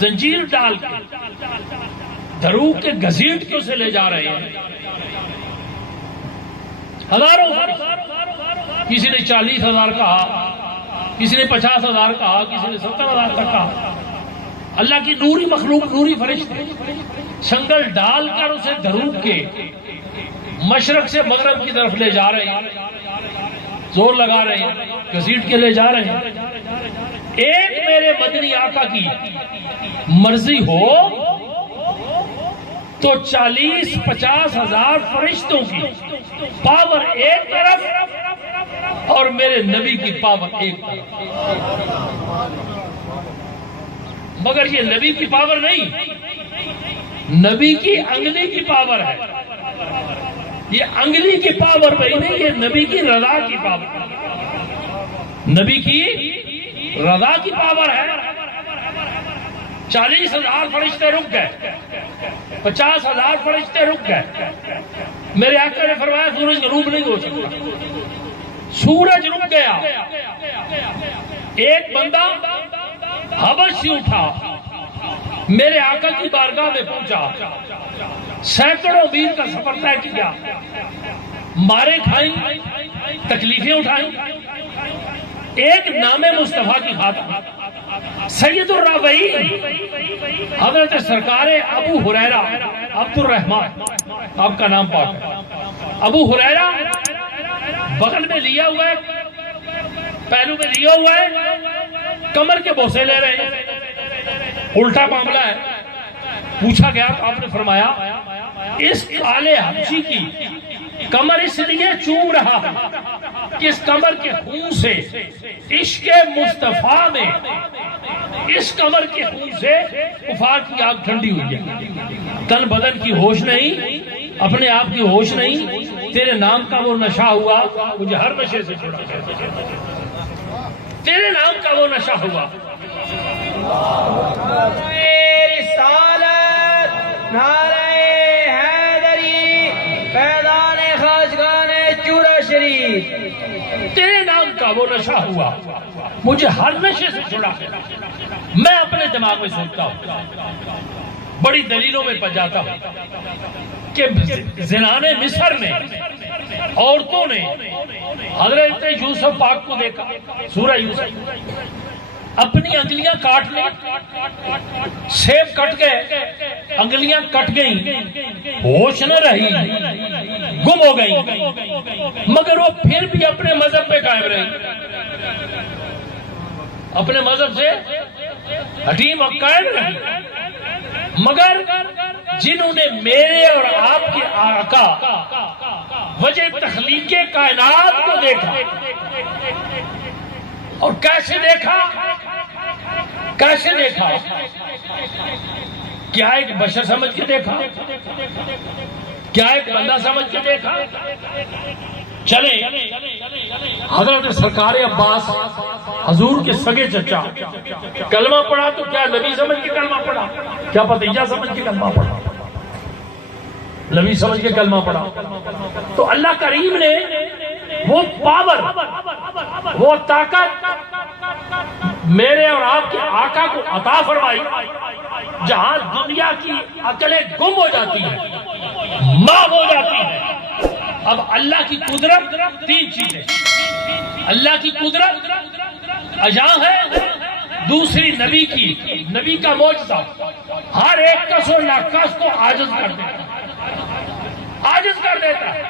زنجیر ڈال کے، دھرو کے گھسیٹ کے اسے لے جا رہے ہیں، ہزاروں فرشتے، کسی نے 40,000 کہا، کسی نے 50,000 کہا، کسی نے 70,000 تک کہا، اللہ کی نوری مخلوق، نوری فرشتے سنگل ڈال کر اسے دھروک کے مشرق سے مغرب کی طرف لے جا رہے ہیں، زور لگا رہے ہیں، گھسیٹ کے لے جا رہے ہیں۔ ایک میرے مدنی آقا کی مرضی ہو تو 40-50 ہزار فرشتوں کی پاور ایک طرف اور میرے نبی کی پاور ایک طرف، مگر یہ نبی کی پاور نہیں، نبی کی انگلی کی پاور ہے، یہ انگلی کی پاور نہیں، یہ نبی کی رضا کی پاور، نبی کی رضا کی پاور ہے۔ 40,000 فرشتے رک گئے، 50,000 فرشتے رک گئے، میرے آقا نے فرمایا سورج غروب نہیں ہو سکتا، سورج رک گیا، ایک بندہ حبش سے اٹھا، میرے آقا کی بارگاہ میں پہنچا، سینکڑوں میل کا سفر طے کیا، مارے کھائیں، تکلیفیں اٹھائیں، ایک نام مصطفیٰ کی خاطر سید الرابعین حضرت سرکار ابو ہریرہ عبد الرحمن، آپ کا نام پاک ہے، ابو ہریرہ بغل میں لیا ہوا ہے، پہلو میں لیا ہوا ہے، کمر کے بوسے لے رہے ہیں، الٹا معاملہ ہے، پوچھا گیا تو آپ نے فرمایا اس کالے حبشی کی کمر اس لیے چوم رہا ہے کہ اس کمر کے خون سے عشق مصطفیٰ میں، اس کمر کے خون سے کفار کی آگ ٹھنڈی ہوئی ہے، تن بدن کی ہوش نہیں، اپنے آپ کی ہوش نہیں، تیرے نام کا وہ نشہ ہوا، مجھے ہر نشے سے چھوڑا، تیرے نام کا وہ نشہ ہوا، رسالت نعرہ حیدری فیضان خواجگان چورا شریف، تیرے نام کا وہ نشہ ہوا، مجھے ہر نشے سے چھڑا۔ میں اپنے دماغ میں سوچتا ہوں، بڑی دلیلوں میں پا جاتا ہوں کہ زنان مصر میں عورتوں نے حضرت یوسف پاک کو دیکھا، سورہ یوسف، اپنی انگلیاں کاٹ لیں، سیب کٹ گئے، انگلیاں کٹ گئیں، ہوش نہ رہی، گم ہو گئی، مگر وہ پھر بھی اپنے مذہب پہ قائم رہی، اپنے مذہب سے حٹیم اور قائم رہی، مگر جنہوں نے میرے اور آپ کے آقا وجہ تخلیق کائنات کو دیکھا، اور کیسے دیکھا، کیسے دیکھا، کیا ایک بشر سمجھ کے دیکھا، کیا ایک بندہ سمجھ کے دیکھا؟ چلیں حضرت سرکار عباس حضور کے سگے چچا کلمہ پڑھا تو کیا نبی سمجھ کے کلمہ پڑھا؟ کیا بھتیجا سمجھ کے کلمہ پڑھا؟ نبی سمجھ کے کلمہ پڑھا۔ تو اللہ کریم نے وہ پاور، وہ طاقت میرے اور آپ کے آقا کو عطا فرمائی، جہاں دنیا کی عقلیں گم ہو جاتی ہیں، ماں ہو جاتی ہیں۔ اب اللہ کی قدرت تین چیزیں، اللہ کی قدرت اجاں ہے، دوسری نبی کا معجزہ ہر ایک کس و ناقص کو عاجز کر دیتا ہے،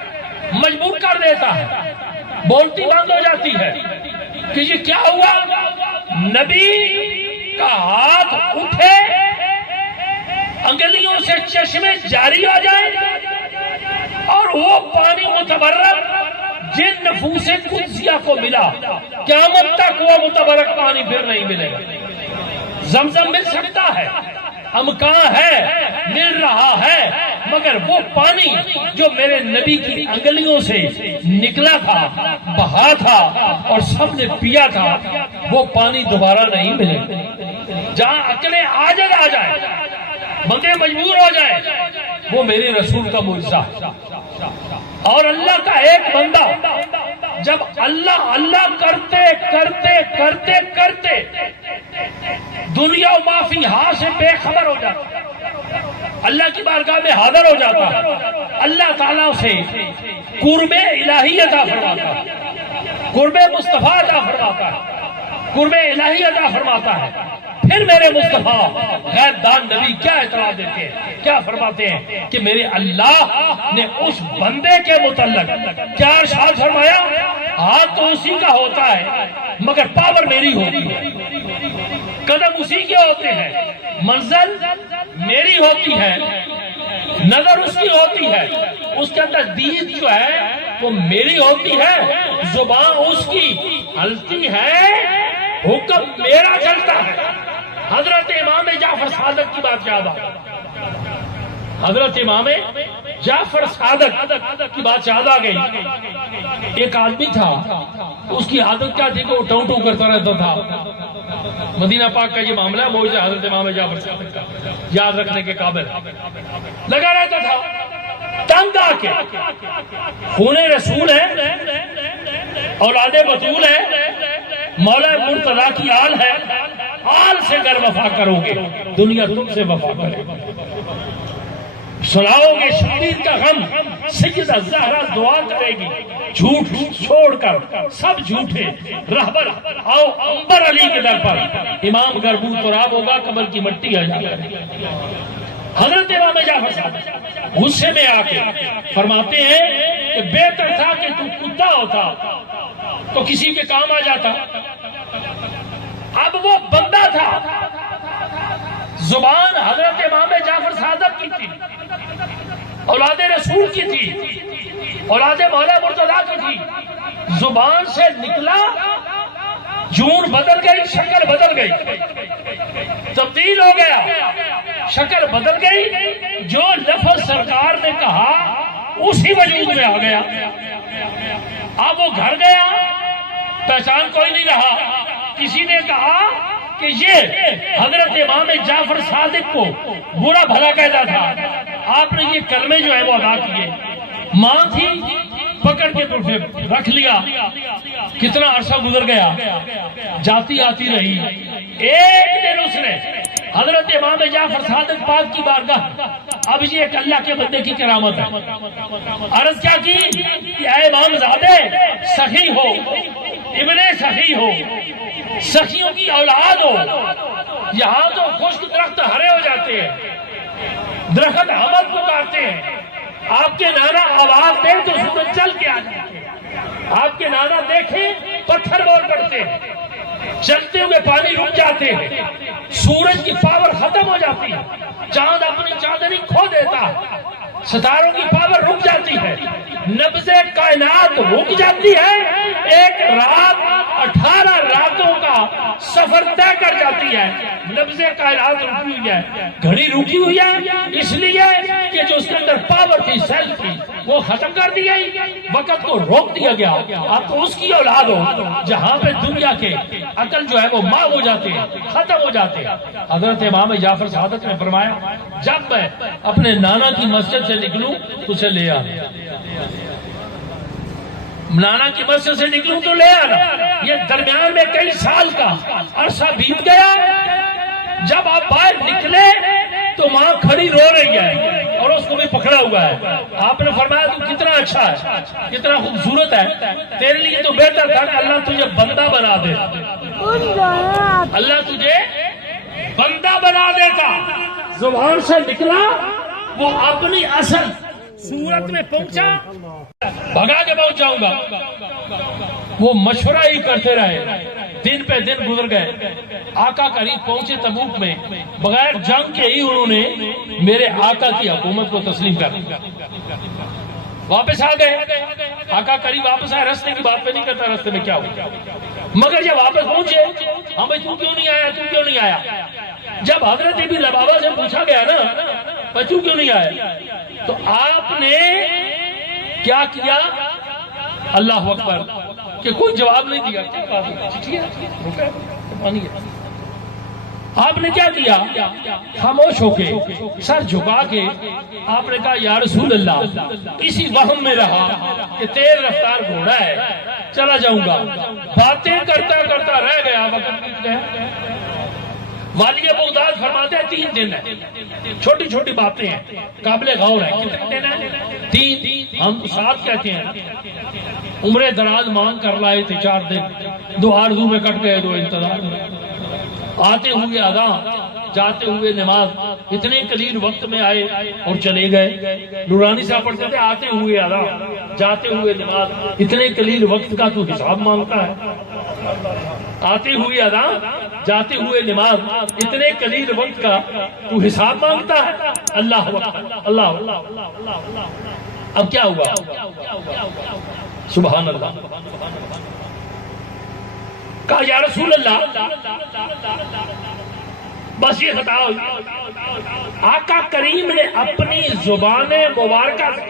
مجبور کر دیتا ہے، بولتی بند ہو جاتی ہے کہ یہ کیا ہوا، نبی کا ہاتھ اٹھے، انگلیوں سے چشمے جاری ہو جائے اور وہ پانی متبرک جن نفوس قدسیہ کو ملا، قیامت تک وہ متبرک پانی پھر نہیں ملے گا۔ زمزم مل سکتا ہے، امکان ہے، مل رہا ہے، مگر وہ پانی جو میرے نبی کی انگلیوں سے نکلا تھا، بہا تھا اور سب نے پیا تھا، وہ پانی دوبارہ نہیں ملے گا۔ جہاں عقلیں عاجز آ جائے، بندے مجبور ہو جائے، وہ میرے رسول کا معجزہ ہے۔ اور اللہ کا ایک بندہ جب اللہ اللہ کرتے کرتے کرتے کرتے دنیا و ما فیہا سے بے خبر ہو جاتا، اللہ کی بارگاہ میں حاضر ہو جاتا، اللہ تعالیٰ سے قرب الہی عطا فرماتا، قرب مصطفیٰ عطا فرماتا ہے، قرب الہی عطا فرماتا ہے۔ پھر میرے مصطفیٰ غیب دان نبی کیا اطلاع دیتے ہیں، کیا فرماتے ہیں کہ میرے اللہ نے اس بندے کے متعلق کیا ارشاد فرمایا، ہاتھ تو اسی کا ہوتا ہے مگر پاور میری ہوتی ہے، قدم اسی کے ہوتے ہیں، منزل میری ہوتی ہے، نظر اس کی ہوتی ہے، اس کے اندر دید جو ہے وہ میری ہوتی ہے، زبان اس کی ہلتی ہے، حکم میرا چلتا ہے۔ حضرت امام جعفر صادق کی بات یاد آ، حضرت امام جعفر صادق کی بات یاد آ گئی۔ ایک آدمی تھا، اس کی عادت کیا تھی کہ وہ ٹوں ٹوں کرتا رہتا تھا۔ مدینہ پاک کا یہ معاملہ ہے، موجود حضرت امام جعفر صادق کا یاد رکھنے کے قابل، لگا رہتا تھا تنگ آ کے، خون رسول ہے، اولاد بطول ہے، مولا مرتضیٰ کی آل ہے، آل سے گر وفا کرو گے دنیا تم سے وفا کرے، سناؤ گے شبیر کا غم سیدہ زہرا دعا کرے گی، جھوٹ چھوڑ کر سب جھوٹے رہبر آؤ انبر علی کے در پر، امام گربو تراب ہوگا قبر کی مٹی آ جائے۔ حضرت امام جعفر صاحب غصے میں آ کے فرماتے ہیں کہ بہتر تھا کہ تو کتا ہوتا تو کسی کے کام آ جاتا، اب وہ بندہ تھا، زبان حضرت امام جعفر صادق کی تھی، اولاد رسول کی تھی، اولاد مولا مرتضیٰ کی تھی، زبان سے نکلا، جون بدل گئی، شکل بدل گئی، تبدیل ہو گیا، شکل بدل گئی، جو لفظ سرکار نے کہا اسی وجود میں آ گیا۔ اب وہ گھر گیا، پہچان کوئی نہیں رہا، کسی نے کہا کہ یہ حضرت امام جعفر صادق کو برا بھلا کہتا تھا، آپ نے یہ کلمے جو ہے وہ ادا کیے۔ ماں تھی، پکڑ کے تو رکھ لیا، کتنا عرصہ گزر گیا، جاتی آتی رہی۔ ایک دن اس نے حضرت امام جعفر صادق پاک کی بارگاہ، اب یہ ایک اللہ کے بندے کی کرامت ہے، عرض کیا کی کہ اے امام زادے، سخی ہو، ابن سخی ہو، سخیوں کی اولاد ہو، یہاں تو خشک درخت ہرے ہو جاتے ہیں، درخت حمد کو کاٹتے ہیں، آپ کے نانا آواز دیں تو سورج چل کے آ جاتے ہیں، آپ کے نانا دیکھیں پتھر بول پڑتے ہیں، چلتے ہوئے پانی رک جاتے ہیں، سورج کی پاور ختم ہو جاتی ہے، چاند اپنی چاندنی کھو دیتا ہے، ستاروں کی پاور رک جاتی ہے، نبض کائنات رک جاتی ہے، ایک رات 18 راتوں کا سفر طے کر جاتی ہے، نبض کائنات رکی ہوئی ہے، گھڑی رکی ہوئی ہے، اس لیے کہ جو اس کے اندر پاور تھی، سیل تھی، وہ ختم کر دی گئی، وقت کو روک دیا گیا۔ آپ تو اس کی اولاد ہو جہاں پہ دنیا کے عقل جو ہے وہ ماں ہو جاتے ہیں، ختم ہو جاتے ہیں۔ حضرت امام جعفر صادق نے فرمایا جب میں اپنے نانا کی مسجد سے نکلوں تو اسے لے آنا، نانا کی مسجد سے نکلوں تو لے آنا۔ یہ درمیان میں کئی سال کا عرصہ بیت گیا، جب آپ باہر نکلے تو ماں کھڑی رو رہی ہے اور اس کو بھی پکڑا ہوا ہے۔ آپ نے فرمایا تو کتنا اچھا ہے، کتنا خوبصورت ہے، تیرے لیے تو بہتر تھا کہ اللہ تجھے بندہ بنا دے، اللہ تجھے بندہ بنا دیتا۔ زبان سے نکلا، وہ اپنی اصل صورت میں پہنچا، بھگا کے پہنچ جاؤں گا، وہ مشورہ ہی کرتے رہے، دن پہ دن گزر گئے، آقا قریب پہنچے تبوک میں، بغیر جنگ کے ہی انہوں نے میرے آقا کی حکومت کو تسلیم کر دیا، واپس آ گئے۔ آقا قریب واپس آئے، رستے کی بات پہ نہیں کرتا رستے میں کیا ہوا، مگر جب واپس پہنچے، ہاں بھائی تو کیوں نہیں آیا، تو کیوں نہیں آیا؟ جب حضرت ابن لبابہ سے پوچھا گیا نا بھائی تو کیوں نہیں آیا، تو آپ نے کیا کیا؟ اللہ اکبر، کہ کوئی جواب نہیں دیا۔ آپ نے کیا کیا؟ خاموش ہو کے، سر جھکا کے آپ نے کہا یا رسول اللہ، اسی وہم میں رہا کہ تیز رفتار گھوڑا ہے، چلا جاؤں گا، باتیں کرتا کرتا رہ گیا، وقت بیت گیا۔ والی بغداد فرماتے ہیں 3 دن ہے، چھوٹی چھوٹی باتیں ہیں، قابل غور ہیں۔ کتنے دن ہیں؟ 3، ہم 7 کہتے ہیں۔ عمرے دراز مانگ کر لائے تھے 4 دن، 2 آرزو میں کٹ گئے، 2 انتظار میں، آتے ہوئے اذان، جاتے ہوئے نماز، اتنے قلیل وقت میں آئے اور چلے گئے۔ نورانی صاحب پڑھتے تھے آتے ہوئے اذان، جاتے ہوئے نماز، اتنے قلیل وقت کا تو حساب مانگتا ہے۔ آتے ہوئے اذان، جاتے ہوئے نماز، اتنے قلیل وقت کا تو حساب مانگتا ہے۔ اللہ اللہ، اب کیا ہوا؟ سبحان اللہ۔ کہا یا رسول اللہ بس یہ بتاؤ، آقا کریم نے اپنی زبان مبارکہ سے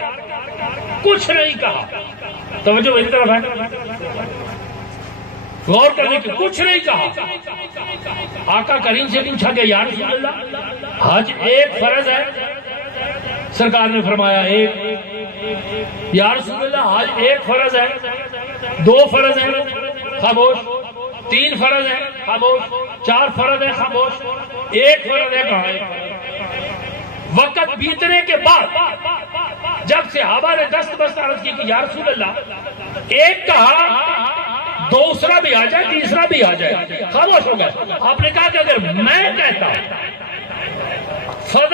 کچھ نہیں کہا، توجہ میری طرف ہے، غور کرنے کی، کچھ نہیں کہا۔ آقا کریم سے پوچھا گیا یا رسول اللہ حج ایک فرض ہے؟ سرکار نے فرمایا ایک۔ یا رسول اللہ حج ایک فرض ہے، 2 فرض ہیں؟ خاموش۔ 3 فرض ہیں؟ خاموش۔ 4 فرض ہیں؟ خاموش۔ 1 فرض ہے؟ کہاں ہے؟ وقت بیتنے کے بعد جب صحابہ نے دست بست عرض کی کہ یا رسول اللہ ایک کہا، دوسرا بھی آ جائے، تیسرا بھی آ جائے، خاموش ہو گئے۔ آپ نے کہا کہ اگر میں کہتا فرض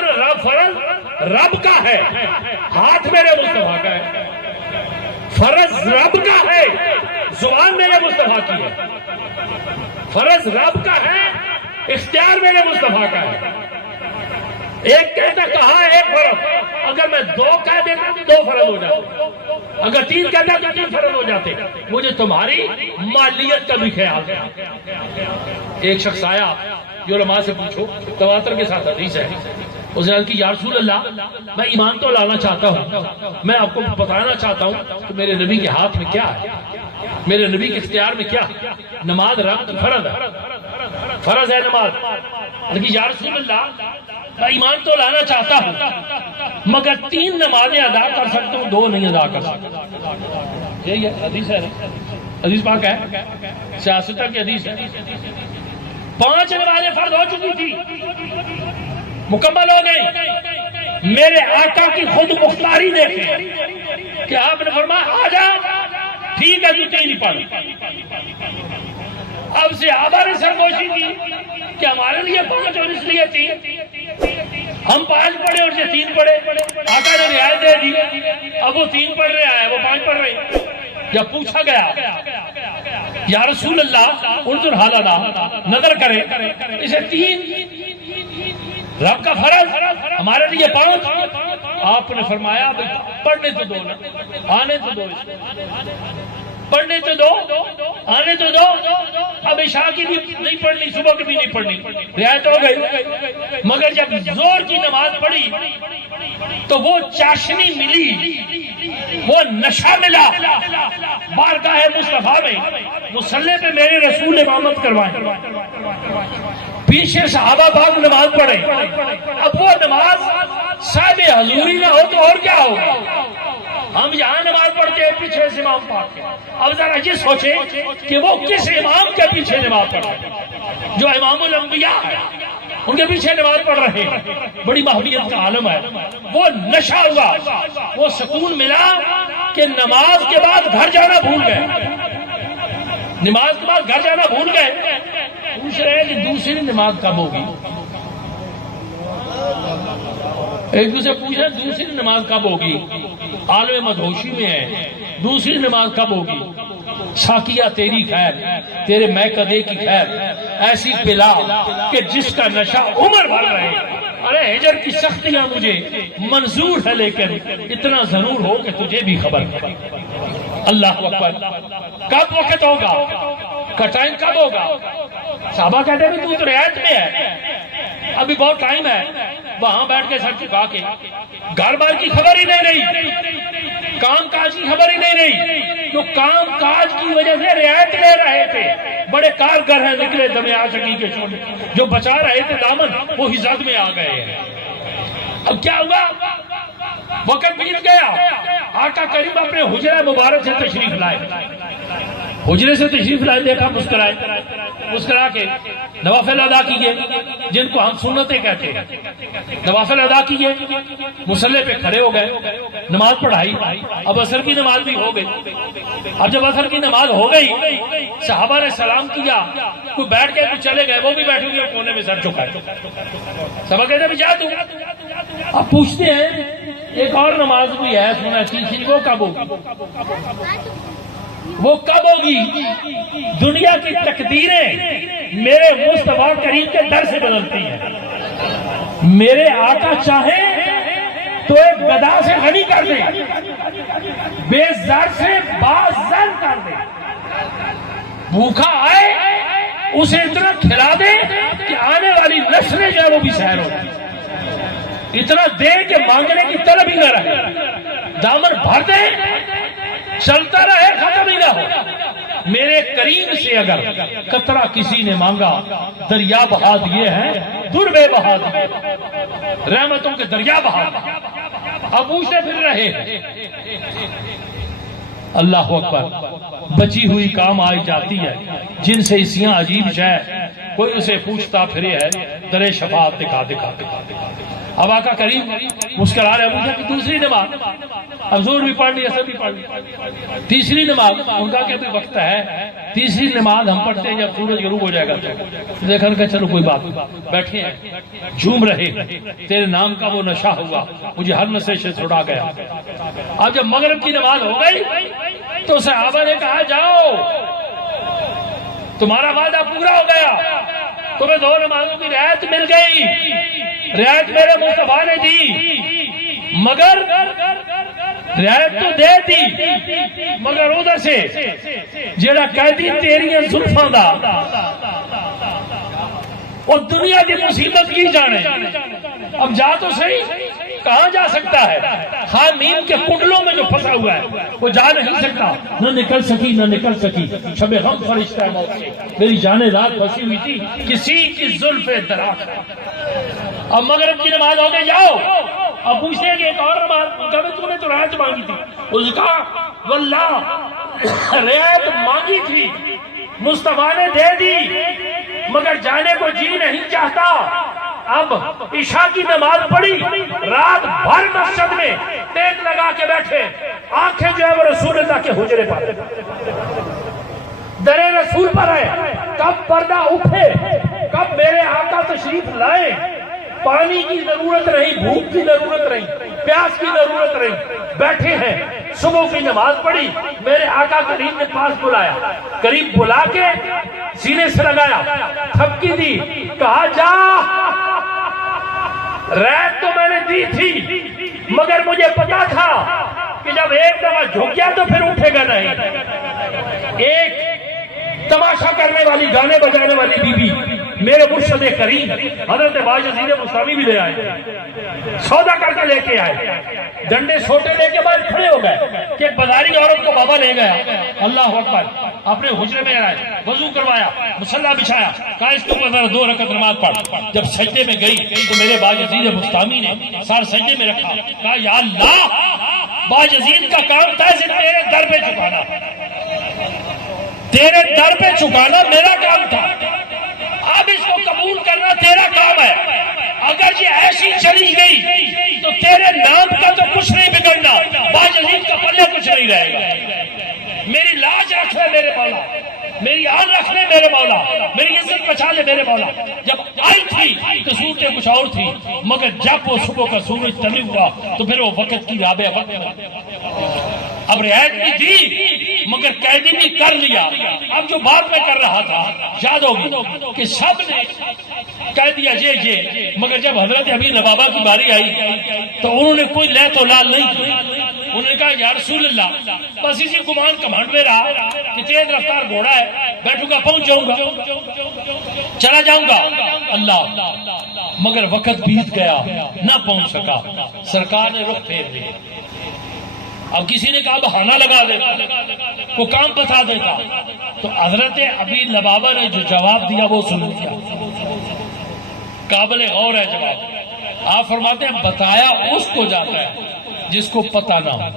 رب کا ہے، ہاتھ میرے مصطفیٰ کا ہے، فرض رب کا ہے، زبان میرے مصطفیٰ کی ہے، فرض رب کا ہے، اختیار میرے مصطفیٰ کا ہے۔ ایک کہتا کہا 1 فرض، اگر میں 2 کہہ دیتا تو 2 فرض ہو جاتے، اگر 3 کہتا تو 3 فرض ہو جاتے، مجھے تمہاری مالیت کا بھی خیال ہے۔ ایک شخص آیا، جو علماء سے پوچھو، تواتر کے ساتھ حدیث ہے، اس نے کہا کہ یا رسول اللہ میں ایمان تو لانا چاہتا ہوں، میں آپ کو بتانا چاہتا ہوں کہ میرے نبی کے ہاتھ میں کیا ہے، میرے نبی کے اختیار میں کیا ہے، نماز فرض ہے، فرض ہے نماز۔ لیکن یا رسول اللہ میں ایمان تو لانا چاہتا ہوں مگر 3 نمازیں ادا کر سکتا ہوں، 2 نہیں ادا کر سکتا۔ یہی ہے حدیث، ہے حدیث پاک ہے، سیاستہ کی حدیث ہے۔ 5 نمازیں فرض ہو چکی تھی، مکمل ہو گئی، میرے آقا کی خود مختاری دیکھیں کہ آپ نے فرمایا آ جا، ٹھیک ہے تو 3 ہی پڑھ۔ اب صحابہ نے سرگوشی کی کہ ہمارے لیے 5 اور اس لیے 3، ہم 5 پڑھے اور یہ 3 پڑھے، آقا نے رعایت دے دی، اب وہ 3 پڑھ رہے ہیں، وہ 5 پڑھ رہے ہیں۔ جب پوچھا گیا یا رسول اللہ انظر حالنا، نظر کرے، اسے 3 رب کا فرض، ہمارے لیے 5، آپ نے فرمایا پڑھنے تو 2 نا، آنے تو 2، پڑھنے تو 2، آنے تو 2۔ اب عشاء کی بھی نہیں پڑھنی، صبح کی بھی نہیں پڑھنی، رعایت ہو گئی۔ مگر جب زور کی نماز پڑھی تو وہ چاشنی ملی، وہ نشہ ملا، بارگاہ مصطفیٰ میں مصلی پہ میرے رسول امامت کروائیں، پیچھے صحابہ پاک نماز پڑھے۔ اب وہ نماز صاحب حضوری نہ ہو تو اور کیا ہوگا؟ ہم یہاں نماز پڑھتے ہیں پیچھے سے امام پاک کے، اب ذرا یہ سوچیں کہ وہ کس امام کے پیچھے نماز پڑھ رہے ہیں، جو امام الانبیاء ہے ان کے پیچھے نماز پڑھ رہے ہیں، بڑی محبت کا عالم ہے۔ وہ نشہ ہوا، وہ سکون ملا کہ نماز کے بعد گھر جانا بھول گئے، نماز کے بعد گھر جانا بھول گئے۔ پوچھ رہے ہیں کہ دوسری نماز کب ہوگی؟ ایک دوسرے پوچھ رہے ہیں دوسری نماز کب ہوگی؟ عالم مدہوشی میں ہے، دوسری نماز کب ہوگی؟ ساقیہ تیری خیر، تیرے میں کدے کی خیر، ایسی پلا کہ جس کا نشہ عمر بھر رہے۔ ارے ہجر کی سختیاں مجھے منظور ہے، لیکن اتنا ضرور ہو کہ تجھے بھی خبر ہے۔ اللہ اکبر۔ کب وقت ہوگا کا ٹائم کب ہوگا؟ صحابہ کہتے ہیں تو رعایت میں ہے، ابھی بہت ٹائم ہے، وہاں بیٹھ کے سر چکا کے گھر بار کی خبر ہی نہیں رہی، کام کاج کی خبر ہی نہیں رہی، تو کام کاج کی وجہ سے رعایت لے رہے تھے، بڑے کارگر ہیں نکلے دم عاشقی کے چھوڑے، جو بچا رہے تھے دامن وہ حزت میں آ گئے ہیں۔ اب کیا ہوا؟ وقت بیت گیا، آقا کریم اپنے حجرہ مبارک سے تشریف لائے، حجرے سے تشریف لائے، دیکھا مسکرائے، مسکرا کے نوافل ادا کیے جن کو ہم سنتیں کہتے ہیں، نوافل ادا کیے، مصلی پہ کھڑے ہو گئے، نماز پڑھائی، اب عصر کی نماز بھی ہو گئی۔ اب جب عصر کی نماز ہو گئی، صحابہ نے سلام کیا، کوئی بیٹھ کے چلے گئے، وہ بھی بیٹھے ہوئے کونے میں سر جھکائے، صحابہ کہتے ہیں جا تو۔ اب پوچھتے ہیں ایک اور نماز بھی ہے سنا تیسری، وہ کب ہوگی؟ وہ کب ہوگی؟ دنیا کی تقدیریں میرے مصطفیٰ کریم کے در سے بدلتی ہیں۔ میرے آقا چاہے تو ایک گدا سے غنی کر دے، بے زر سے بازر کر دے، بھوکا آئے اسے اتنا کھلا دے کہ آنے والی نسلیں جو ہے وہ بھی سیر ہو، اتنا دے کہ مانگنے کی طلب ہی نہ رہے، دامن بھر دے چلتا رہے ختم ہی نہ ہو۔ میرے کریم سے اگر قطرہ کسی نے مانگا دریا بہا دیے ہیں، دربے بہا دیے، رحمتوں کے دریا بہا دیے۔ اب پوچھتے پھر رہے، اللہ اکبر، بچی ہوئی کام آئی جاتی ہے، جن سے اسیاں عجیب شے، کوئی اسے پوچھتا پھرے ہے، در شفاعت دکھا دکھا دکھا۔ اب آقا کریم مسکرا رہے، پوچھا کہ دوسری نماز، اب زور بھی پڑھ لی، اثر بھی پڑھ لی، تیسری نماز، ان کا کہ ابھی وقت ہے، تیسری نماز ہم پڑھتے ہیں جب سورج غروب ہو جائے گا۔ دیکھا کہ چلو کوئی بات، بیٹھے ہیں جھوم رہے، تیرے نام کا وہ نشہ ہوا، مجھے ہر نشے سے چھڑا گیا۔ اب جب مغرب کی نماز ہو گئی تو صحابہ نے کہا جاؤ تمہارا وعدہ پورا ہو گیا، تمہیں دو نمازوں کی رعایت مل گئی، رعایت میرے مصطفیٰ نے دی، مگر رعایت تو دے دی، مگر ادھر سے جیڑا قیدی تیریاں زلفاں دا اور دنیا کی مصیبت کی جانے، اب جا تو صحیح، کہاں جا سکتا ہے؟ حامیم کے کنڈلوں میں جو پھنسا ہوا ہے وہ جا نہیں سکتا، نہ نکل سکی نہ نکل سکی، شب غم فرشتہ موت سے میری جان رات پھنسی ہوئی تھی کسی کی زلف دراز۔ اب مغرب کی نماز ہو گئی، جاؤ۔ اب پوچھتے ہیں کہ ایک اور نماز، کبھی تو نے تو رعایت مانگی تھی، اس نے کہا واللہ رعایت مانگی تھی، مصطفیٰ نے دے دی، مگر جانے کو جی نہیں چاہتا۔ اب عشاء کی نماز پڑھی، رات بھر مسجد میں ٹیک لگا کے بیٹھے، آنکھیں جو ہے وہ رسول اللہ کے حجرے پر، در رسول پر ہے، کب پردہ اٹھے، کب میرے آقا تشریف لائے، پانی کی ضرورت نہیں، بھوک کی ضرورت نہیں، پیاس کی ضرورت نہیں، بیٹھے ہیں، صبح کی نماز پڑھی، میرے آقا کریم نے پاس بلایا، قریب بلا کے سینے سے لگایا، تھپکی دی، کہا جا، رعایت تو میں نے دی تھی، مگر مجھے پتا تھا کہ جب ایک دفعہ جھک گیا تو پھر اٹھے گا نہیں۔ ایک تماشا کرنے والی، گانے بجانے والی بی بی میرے مرشد کریم حضرت باجزید مستامی بھی لے آئے، سودا کر کے لے کے آئے، ڈنڈے چھوٹے لے کے بعد کھڑے ہو گئے کہ ایک بازاری عورت کو بابا لے گیا، اللہ اکبر، اپنے حجرے میں آئے، وضو کروایا، مصلی بچھایا، کہا اس کو ذرا 2 رکعت نماز پڑھ۔ جب سجدے میں گئی تو میرے باجزید مستامی نے سار سجدے میں رکھا، کہا یا اللہ، باجزید کا کام تھا اسے تیرے در پہ چکانا، تیرے در پہ چکانا میرا کام تھا، اب اس کو قبول کرنا تیرا کام ہے، اگر یہ ایسی چلی گئی تو تیرے نام کا تو کچھ نہیں بگڑنا، باجزید کا پلے کچھ نہیں رہے گا، میری لاج رکھ لے میرے مولا، میری آن رکھ لے میرے مولا، میری عزت بچا لے میرے مولا۔ جب آئی تھی تو صورتیں کچھ اور تھی، مگر جب وہ صبح کا سورج طلوع ہوا تو پھر وہ وقت کی رابع وقت اب رعایت بھی دی، مگر قیدی بھی کر لیا. اب جو بات میں کر رہا تھا یاد ہوگی کہ سب نے کہہ دیا یہ مگر جب حضرت ابی لبابہ کی باری آئی تو انہوں نے کوئی لے تو لال نہیں کی. انہوں نے کہا یا رسول اللہ بس اسی گمان کمانڈ میں رہا کہ تیز رفتار گھوڑا ہے, بیٹھوں گا پہنچ جاؤں گا, چلا جاؤں گا. اللہ مگر وقت بیت گیا, نہ پہنچ سکا. سرکار نے رخ پھیر دیا. اب کسی نے کہا بہانہ لگا دیتا, وہ کام بتا دیتا. تو حضرت ابی لبابہ نے جو جواب دیا وہ سن لیا, قابل غور ہے جواب. آپ فرماتے ہیں بتایا اس کو جاتا ہے جس کو پتہ نہ ہو.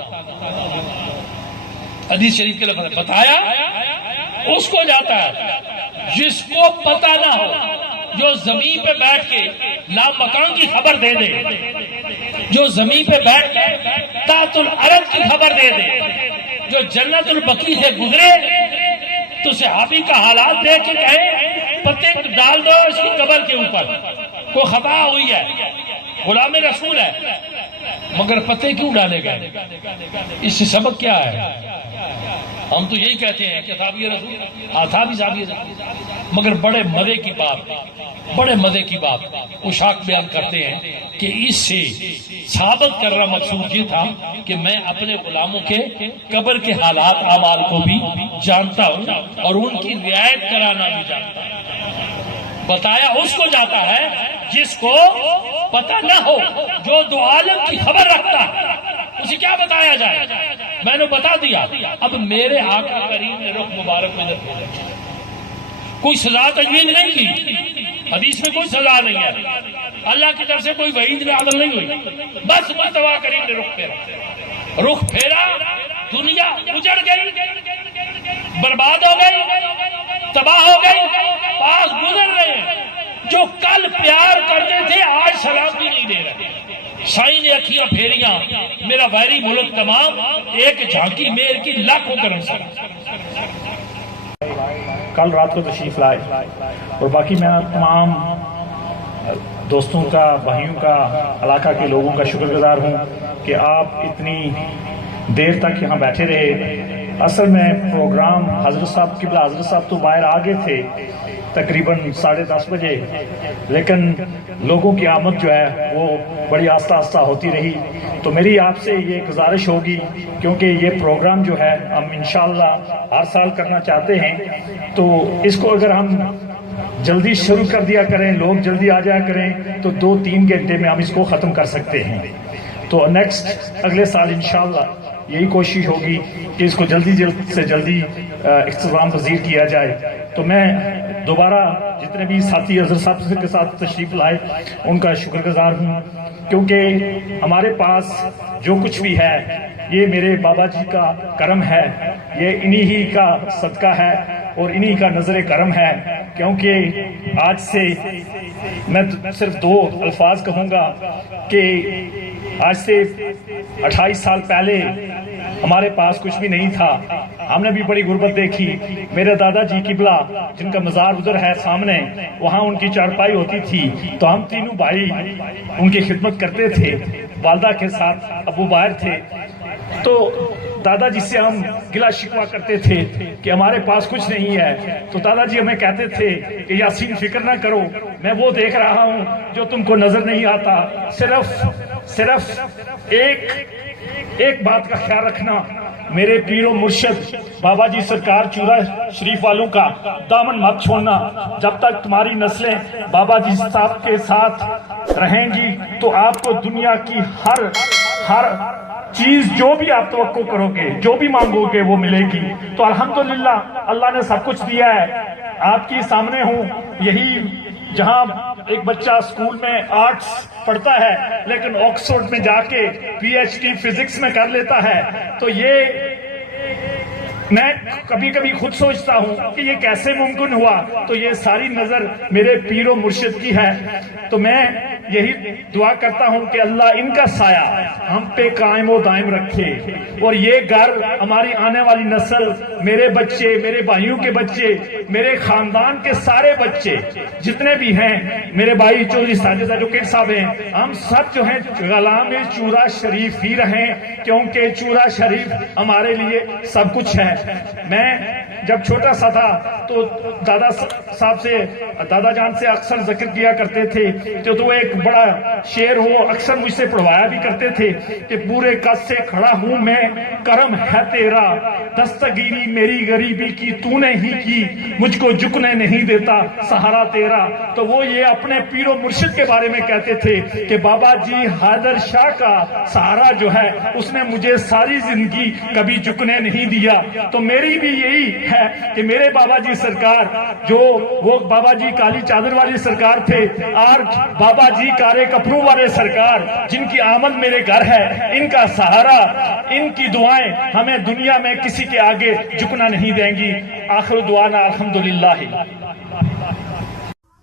حدیث شریف کے لفظ بتایا اس کو جاتا ہے جس کو پتہ نہ ہو, جو زمین پہ بیٹھ کے لامکان کی خبر دے دے, جو زمین پہ بیٹھ کے تحت الارض کی خبر دے دے, جو جنت البقیع سے گزرے تو صحابی کا حالات دیکھ کے کہے پتے ڈال دو اس کی قبر کے اوپر, کوئی خطا ہوئی ہے, غلام رسول ہے, مگر پتے کیوں ڈالے گئے؟ اس سے سبق کیا ہے؟ ہم تو یہی کہتے ہیں کہ صحابی رسول تھا بھی صحابی رسول, مگر بڑے مزے کی بات وہ شاک بیان کرتے ہیں کہ اس سے ثابت کر رہا مقصود یہ تھا کہ میں اپنے غلاموں کے قبر کے حالات اعمال کو بھی جانتا ہوں اور ان کی رعایت کرانا بھی جانتا ہوں. بتایا اس کو جاتا ہے جس کو پتہ نہ ہو, جو دو عالم کی خبر رکھتا ہے, اسے کیا بتایا جائے؟ میں نے بتا دیا. اب میرے آقا کریم نے رخ مبارک میں دکھا, کوئی سزا تجویز نہیں کی, حدیث میں کوئی سزا نہیں ہے, اللہ کی طرف سے کوئی وعید نازل نہیں ہوئی, بس مصطفیٰ کریم نے رخ پھیرا, دنیا اجڑ گئی, برباد ہو گئی, تباہ ہو گئی, پاس گزر رہے ہیں. جو کل پیار کرتے تھے آج سلام بھی نہیں دے رہے. سائی نے اکھیاں پھیریاں, میرا ویری ملک تمام, ایک جھانکی میر کی لاکھوں کرم سلام. کل رات کو تشریف لائے اور باقی میں تمام دوستوں کا, بھائیوں کا, علاقہ کے لوگوں کا شکر گزار ہوں کہ آپ اتنی دیر تک یہاں بیٹھے رہے. اصل میں پروگرام حضرت صاحب قبلہ حضرت صاحب تو باہر آگے تھے تقریباً 10:30 بجے, لیکن لوگوں کی آمد جو ہے وہ بڑی آہستہ آہستہ ہوتی رہی. تو میری آپ سے یہ گزارش ہوگی, کیونکہ یہ پروگرام جو ہے ہم انشاءاللہ ہر سال کرنا چاہتے ہیں, تو اس کو اگر ہم جلدی شروع کر دیا کریں, لوگ جلدی آ جایا کریں, تو 2-3 گھنٹے میں ہم اس کو ختم کر سکتے ہیں. تو نیکسٹ اگلے سال انشاءاللہ یہی کوشش ہوگی کہ اس کو جلد سے جلدی اختتام پذیر کیا جائے. تو میں دوبارہ جتنے بھی ساتھی حضرت صاحب کے ساتھ تشریف لائے ان کا شکر گزار ہوں, کیونکہ ہمارے پاس جو کچھ بھی ہے یہ میرے بابا جی کا کرم ہے, یہ انہی ہی کا صدقہ ہے اور انہی کا نظر کرم ہے. کیونکہ آج سے میں صرف 2 الفاظ کہوں گا کہ آج سے 28 سال پہلے ہمارے پاس کچھ بھی نہیں تھا, ہم نے بھی بڑی غربت دیکھی. میرے دادا جی قبلہ جن کا مزار ادھر ہے سامنے, وہاں ان کی چارپائی ہوتی تھی, تو ہم تینوں بھائی ان کی خدمت کرتے تھے. والدہ کے ساتھ ابو باہر تھے, تو دادا جی سے ہم گلا شکوا کرتے تھے کہ ہمارے پاس کچھ نہیں ہے. تو دادا جی ہمیں کہتے تھے کہ یاسین فکر نہ کرو, میں وہ دیکھ رہا ہوں جو تم کو نظر نہیں آتا. صرف ایک بات کا خیال رکھنا, میرے پیر و مرشد بابا جی سرکار چورا شریف والوں کا دامن مت چھوڑنا. جب تک تمہاری نسلیں بابا جی صاحب کے ساتھ رہیں گی تو آپ کو دنیا کی ہر چیز جو بھی آپ توقع کرو گے, جو بھی مانگو گے وہ ملے گی. تو الحمدللہ اللہ نے سب کچھ دیا ہے. آپ کی سامنے ہوں, یہی جہاں ایک بچہ سکول میں آرٹس پڑھتا ہے لیکن آکسفورڈ میں جا کے PhD فزکس میں کر لیتا ہے, تو یہ میں کبھی کبھی خود سوچتا ہوں کہ یہ کیسے ممکن ہوا. تو یہ ساری نظر میرے پیر و مرشد کی ہے. تو میں یہی دعا کرتا ہوں کہ اللہ ان کا سایہ ہم پہ قائم و دائم رکھے, اور یہ گھر ہماری آنے والی نسل میرے بچے، میرے بھائیوں کے بچے، میرے خاندان کے سارے بچے جتنے بھی ہیں، میرے بھائی چودھری ساجد ایڈوکیٹ صاحب ہیں، ہم سب جو ہیں غلام چورا شریف ہی رہیں، کیونکہ چورا شریف ہمارے لیے سب کچھ ہے۔ میں جب چھوٹا سا تھا تو دادا صاحب سے، دادا جان سے اکثر ذکر کیا کرتے تھے، تو ایک بڑا شعر ہو اکثر مجھ سے پڑھوایا بھی کرتے تھے کہ پورے قد سے کھڑا ہوں میں، کرم ہے تیرا، دستگیری میری غریبی کی تو نے ہی کی، مجھ کو جھکنے نہیں دیتا سہارا تیرا۔ تو وہ یہ اپنے پیر و مرشد کے بارے میں کہتے تھے کہ بابا جی حیدر شاہ کا سہارا جو ہے اس نے مجھے ساری زندگی کبھی جھکنے نہیں دیا۔ تو میری بھی یہی ہے کہ میرے بابا جی سرکار، جو وہ بابا جی کالی چادر والی سرکار تھے، اور بابا جی کارے کپڑوں والے سرکار، جن کی آمد میرے گھر ہے، ان کا سہارا، ان کی دعائیں ہمیں دنیا میں کسی کے آگے جھکنا نہیں دیں گی۔ آخر دعانا الحمدللہ۔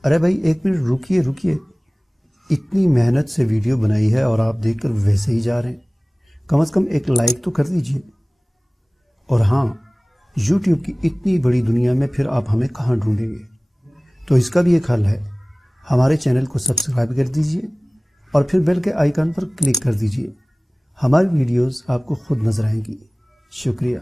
ارے بھائی ایک منٹ رکیے، اتنی محنت سے ویڈیو بنائی ہے اور آپ دیکھ کر ویسے ہی جا رہے ہیں، کم از کم ایک لائک تو کر دیجئے۔ اور ہاں، یوٹیوب کی اتنی بڑی دنیا میں پھر آپ ہمیں کہاں ڈھونڈیں گے؟ تو اس کا بھی ایک حل ہے، ہمارے چینل کو سبسکرائب کر دیجئے اور پھر بیل کے آئیکن پر کلک کر دیجئے، ہماری ویڈیوز آپ کو خود نظر آئیں گی۔ شکریہ۔